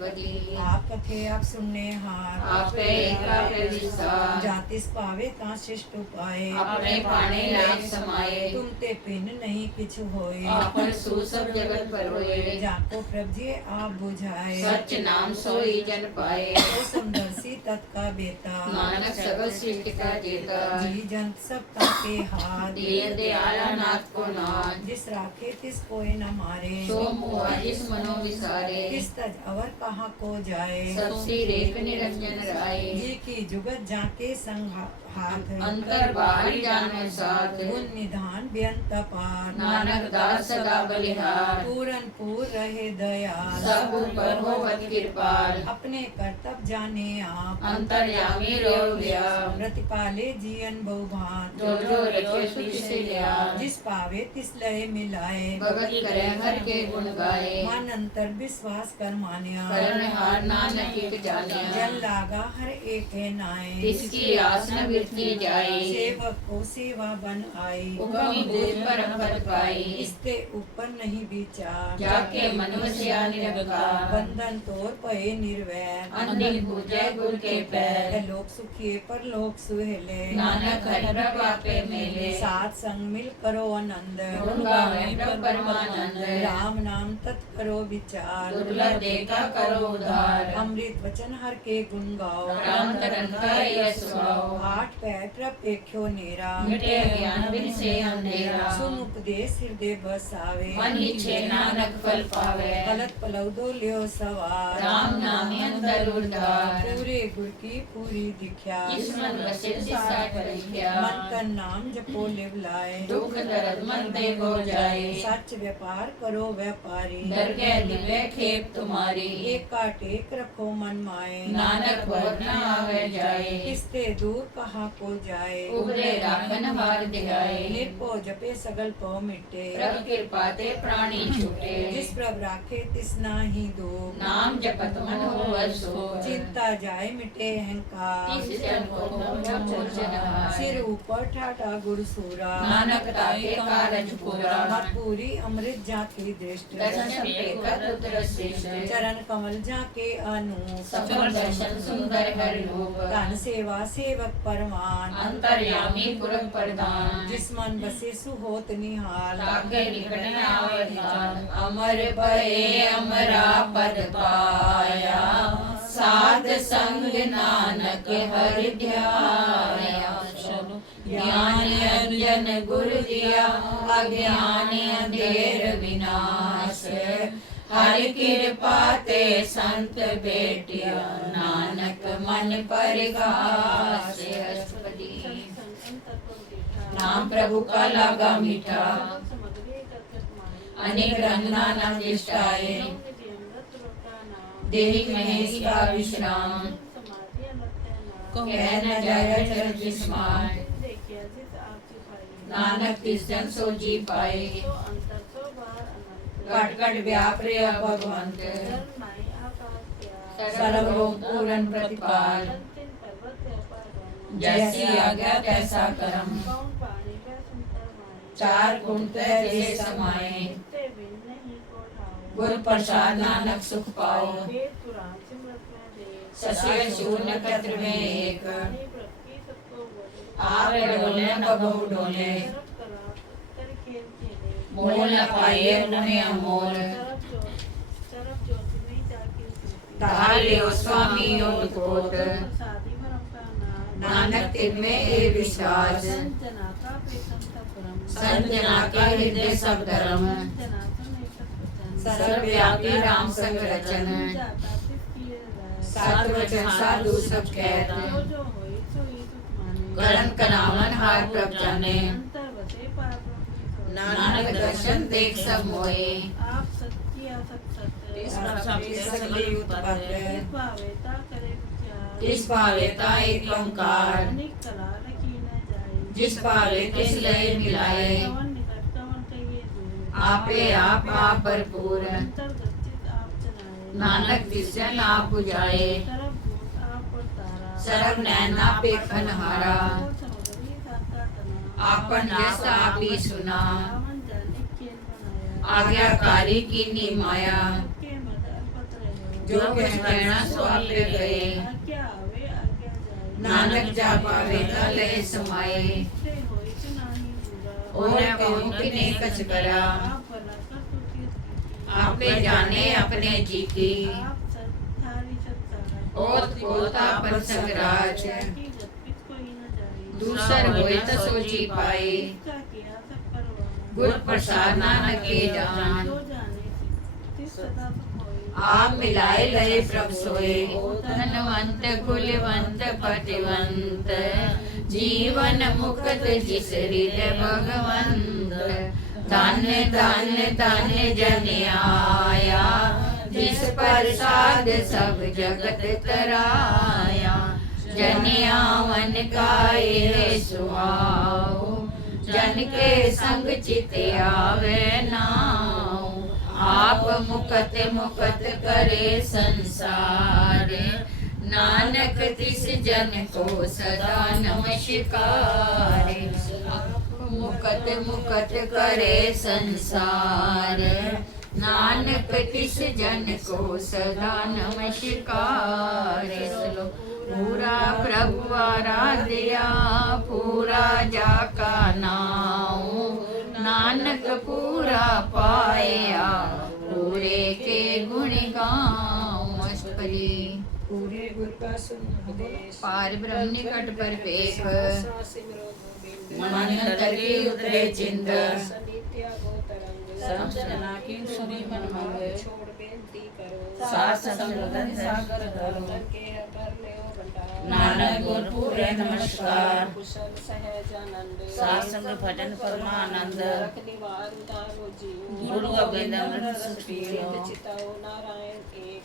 ਸਰਬਦੀ आप कथे आप सुनने हार ਆਪੇ ਏਕਾ ਵਿਸਾਰ जातिस पावे ता शिष्ट उपाय ਆਪਣੇ ਪਾਣੇ ਲਾਗ ਸਮਾਏ तुम ते पिन नहीं किछ होए ਆਪਨ ਸੂਸਬ ਜਗਤ ਪਰੋਏ जाको प्रभ जी आप बुझाए ਸਚ ਨਾਮ ਸੋਈ ਜਨ ਪਾਏ ओ समदर्शी तत् का बेता ਨਾਨਕ ਸਗਲ ਸ੍ਰਿਸ਼ਟ ਕਾ ਜੇਤਾ जी जंत सब ताके हाथ ਦੀਨ ਦਿਆਲਾ ਨਾਥ ਕੋ ਨਾਥ जिस राखे तिस कोई न मारे ਸੋ ਮੁਆ ਜਿਸ ਮਨੋ ਵਿਸਾਰੇ किस तज अवर कहाँ को जाए ਸਤਿ ਰੇਖ ਨਿਰੰਜਨ ਰਾਏ जी की जुगत जाके संग हाथ ਅੰਤਰ ਬਾਹਰ ਜਾਣੈ ਸਾਥ गुण निधान बेअंत पार ਨਾਨਕ ਦਾਸ ਸਦਾ ਬਲਿਹਾਰ पूरन पूर रहे दयाल ਸਭ ਉਪਰ ਹੋਵਤ ਕਿਰਪਾਲ अपने कर्तव्य जाने आप ਅੰਤਰਯਾਮੀ ਰੋ ਵਿਆਪ प्रतिपाले जीवन बहुभात ਜੋ ਜੋ ਰਚੇ ਸੁਖ ਸੇ ਲਿਆ जिस पावे तिस लय मिलाए ਭਗਤ ਕਰੇ ਹਰ ਕੇ ਗੁਣ ਗਾਏ मन अंतर विश्वास कर मान्या ਕਰਨ ਹਾਰ ਨਾਨਕ ਇਕ ਜਾਣਿਆ जल लागा हर एक है नाए ਤਿਸ ਕੀ ਆਸ ਨ ਬਿਰਤੀ ਜਾਏ सेवक को सेवा बन आई ਹੁਕਮ ਬੂਝ ਪਰਮ ਪਦ ਪਾਈ इससे ऊपर नहीं विचार ਜਾਕੇ ਮਨ ਵਸਿਆ ਨਿਰਵਕਾਰ बंधन तोर पए निर्वैर ਅਨਿਲ ਪੂਜੈ ਗੁਰ ਕੇ ਪੈਰ लोक सुखिए पर लोक सुहेले ਨਾਨਕ ਹਰਿ ਪ੍ਰਭ ਆਪੇ ਮੇਲੇ साथ संग मिल करो आनंद ਗੁਣ ਗਾਵੇ ਪ੍ਰਭ ਪਰਮਾਨੰਦ राम नाम तत् करो विचार ਦੁਰਲਭ ਦੇਖਾ ਕਰੋ ਉਧਾਰ अमृत वचन हर के गुण गाओ ਰਾਮ ਤਰਨ ਕਾ ਇਹ ਸੁਆਓ आठ पैर प्रभ देखो नेरा ਮਿਟੇ ਗਿਆਨ ਬਿਨ ਸੇ ਅੰਧੇਰਾ सुन उपदेश हृदय बसावे ਮਨ ਇਛੇ ਨਾਨਕ ਫਲ ਪਾਵੇ गलत पलव दो लियो सवार ਰਾਮ ਨਾਮੇ ਅੰਦਰ ਉਰਧਾਰ पूरे गुर की पूरी दिख्या ਜਿਸ ਮਨ ਵਸੇ ਤਿਸਾ ਪਰਿਖਿਆ मन तन नाम जपो लिव लाए ਦੁਖ ਦਰਦ ਮਨ ਤੇ ਹੋ ਜਾਏ सच व्यापार करो व्यापारी ਡਰ ਕੇ ਦਿਵੇ ਖੇਪ ਤੁਮਾਰੀ एक का टेक रखो मन माए ਨਾਨਕ ਹੋਰ ਨ ਆਵੇ ਜਾਏ किसते दूर कहाँ को जाए ਉਬਰੇ ਰਾਖਨ ਹਾਰ ਦਿਹਾਏ निर्पो जपे सगल पौ मिटे ਪ੍ਰਭ ਕਿਰਪਾ ਤੇ ਪ੍ਰਾਣੀ ਛੁਟੇ जिस प्रभ राखे तिसना ही दो ਨਾਮ ਜਪਤ ਮਨ ਹੋਵੈ ਸੋ चिंता जाए मिटे अहंकार ਤਿਸ ਜਨ ਕੋ ਮੋਚਨ सिर ऊपर ठाटा गुरु सूरा ਨਾਨਕ ਤਾਕੇ ਕਾਰਜ ਪੂਰਾ मत पूरी अमृत जाके दृष्ट ਦਰਸ਼ਨ ਸੰਪੇਖਤ ਉਤਰ ਸ੍ਰੇਸ਼ਟ चरण कमल जाके अनु ਸਫਲ ਦਰਸ਼ਨ ਸੁੰਦਰ ਹਰਿ ਰੂਪ धन सेवा सेवक परमान ਅੰਤਰਯਾਮੀ ਪੁਰਖ ਪ੍ਰਧਾਨ जिस मन बसे सुहोत निहाल ਤਾਕੇ ਨਿਕਟ ਨ ਆਵੈ ਕਾਲ ਅਮਰ ਭਏ ਅਮਰਾ ਪਦ ਪਾਇਆ ਸਾਧ ਸੰਗ ਨਾਨਕ ਹਰਿ ਧਿਆਇਆ ਗਿਆਨ ਅੰਜਨ ਗੁਰ ਦਿਆ ਅਗਿਆਨ ਅੰਧੇਰ ਵਿਨਾਸ਼ ਹਰਿ ਕਿਰਪਾ ਤੇ ਸੰਤ ਬੇਟਿਆ ਨਾਨਕ ਮਨ ਪਰਗਾਸ ਅਸਪਦੀ नाम प्रभु का लागा मीठा अनेक रंग नाना दृष्टाए देहि महेश का विश्राम कह न जाय चरण जिस्मान नानक तिस जन सो जी पाए कट कट व्याप रे भगवंत सर्व रोग पूरन प्रतिपाल जैसी आज्ञा तैसा करम चार गुण तेरे समाए गुर प्रसाद नानक सुख पाओ सस्य शून्य कत्र में एक आवे डोले न बहु डोले मोल न पाए उन्हें अमोल तारे स्वामी ओत नानक तिनमें ए विश्वास संजना का हृदय सब धर्म सर्वव्यापी राम संग रचन सात वचन साधु सब कहत करण कनावन हार प्रभ जाने नानक दर्शन देख सब मोए तिस भावेता एक ओंकार जिस भावे तिस लय मिलाए आपे आप भरपूर नानक दिसन आप बुझाए सर्व नैना पेखन हारा आपन जस आप ही सुना आज्ञाकारी की नी माया जो कहना सो आपे गए, आज्ञा आवे आज्ञा जाए, नानक जापा वेदा ले समाए। ते होई च नाही बुरा, और कहूँ किने कछ करा, आप भला कर तो कीर्ति, आपे जाने अपने जी की। आप सत थारी सत्ता, ओत पोता पर संगराज, की गतित कोई न जाए, दूसर होए तो सोची पाए। इसका किया सब करवाना, गुर प्रसाद नानक के जान, जो जाने तिस सदा सुख होए, आप मिलाए लय प्रभ सोए। धनवंत कुलवंत पतिवंत, जीवन मुक्त जिस हृदय भगवंत। धन्य धन्य धन्य जन आया, जिस प्रसाद सब जगत तराया। जन आवन का ये सुहाओ, जन के संग चित आवे नाउ। आप मुकत मुकत करे संसार, नानक तिस जन को सदा नमस्कार। मुकत मुकत करे संसार, नानक तिस जन को सदा नमस्कार। पूरा प्रभु आराध्या, पूरा जाका नाम। नानक पूरा पाया, पूरे के गुण गाऊं। अष्टपदी। पूरे गुर का सुन उपदेश, पार ब्रह्म निकट पर पेख, सहसा सिमरो गोविंद, मन तरी उतरे चिंत, सनित्य गो तरंग, समझना की सुनी मन मंग। छोड़ बेनती करो, सास संबोधन सागर धरो, धन के कर ले ओ भंडार, नानक गुर पूरे नमस्कार। कुशल सहज आनंद, सासंग भजन परमानंद, रख निवार उतारो जीव, गुरु गोविंद अमृत रस पियो। चिताओ नारायण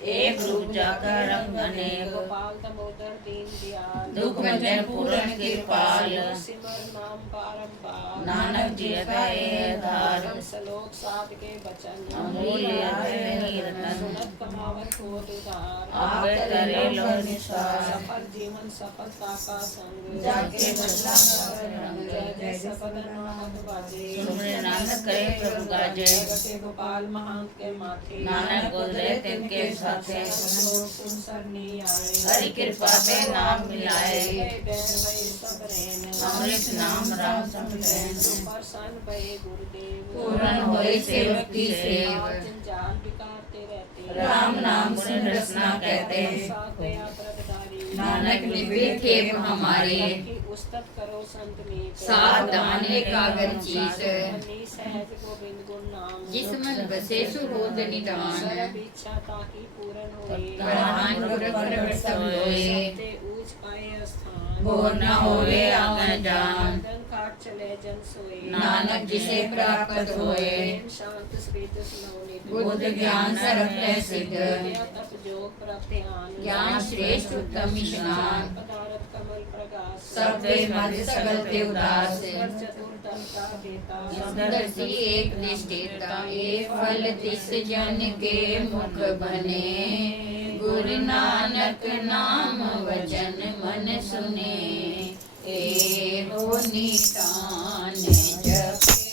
एक रूप जाकर रंग अनेक, गोपाल दामोदर दीन दयाल, दुख भंजन पूर्ण कृपाल। सिमर नाम पारंपार, नानक जिय है धार, सलोक साध के बचन, अमूल्य है रतन। सुनत कमावत हो उधार, आप करे लो निसार, सफल जीवन सफलता का संग, जाके बदला रंग। जय जय सफल नाम बाजे, सुमरे नानक करे प्रभु गाजे, जगते गोपाल महांत के माथे, नानक गुजरे तिनके साथे। लोग सुन सरनी आए, हरि कृपा से नाम मिलाए, बैर भय सब रहन, अमृत नाम राम समलैन। प्रसन्न भये गुरुदेव, पूर्ण होए सेवक की सेव, जंजाल बिकारते रहते, राम नाम गुण रसना कहते। साथ दया प्रगटारी, नानक निवृत्त थे हमारे, की उस्तत करो संत मीत, साथ दाने कागर चीत। मनी सहज गोविंद गुण नाम, जिस मन बसे सुहोद निदान। सर्व इच्छा ताकि पूर्ण होए, प्रधान गुरु प्रगट सब होए। ते ऊंच पाए स्थान, भोर न होवे आंगन जान। बंधन काट चले जन सोए, नानक जिसे प्राप्त होए, शांत स्फीत स्नोनित, बुद्ध ज्ञान सर्व है सिद्ध। विद्या तप योग प्रभ ध्यान, ज्ञान श्रेष्ठ उत्तम स्नान। पदारथ कमल प्रकाश, सब वे मध्य सगल ते उदास। पर चतुर्दल का देता, सुंदर सी एक निष्ठेता। एक फल तिस जन के मुख बने, गुरु नानक नाम वचन मन सुने। ए हो नितान जपे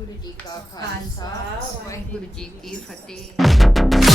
ਵਾਹਿਗੁਰੂ ਜੀ ਕਾ ਖਾਲਸਾ ਵਾਹਿਗੁਰੂ ਜੀ ਕੀ ਫਤਿਹ।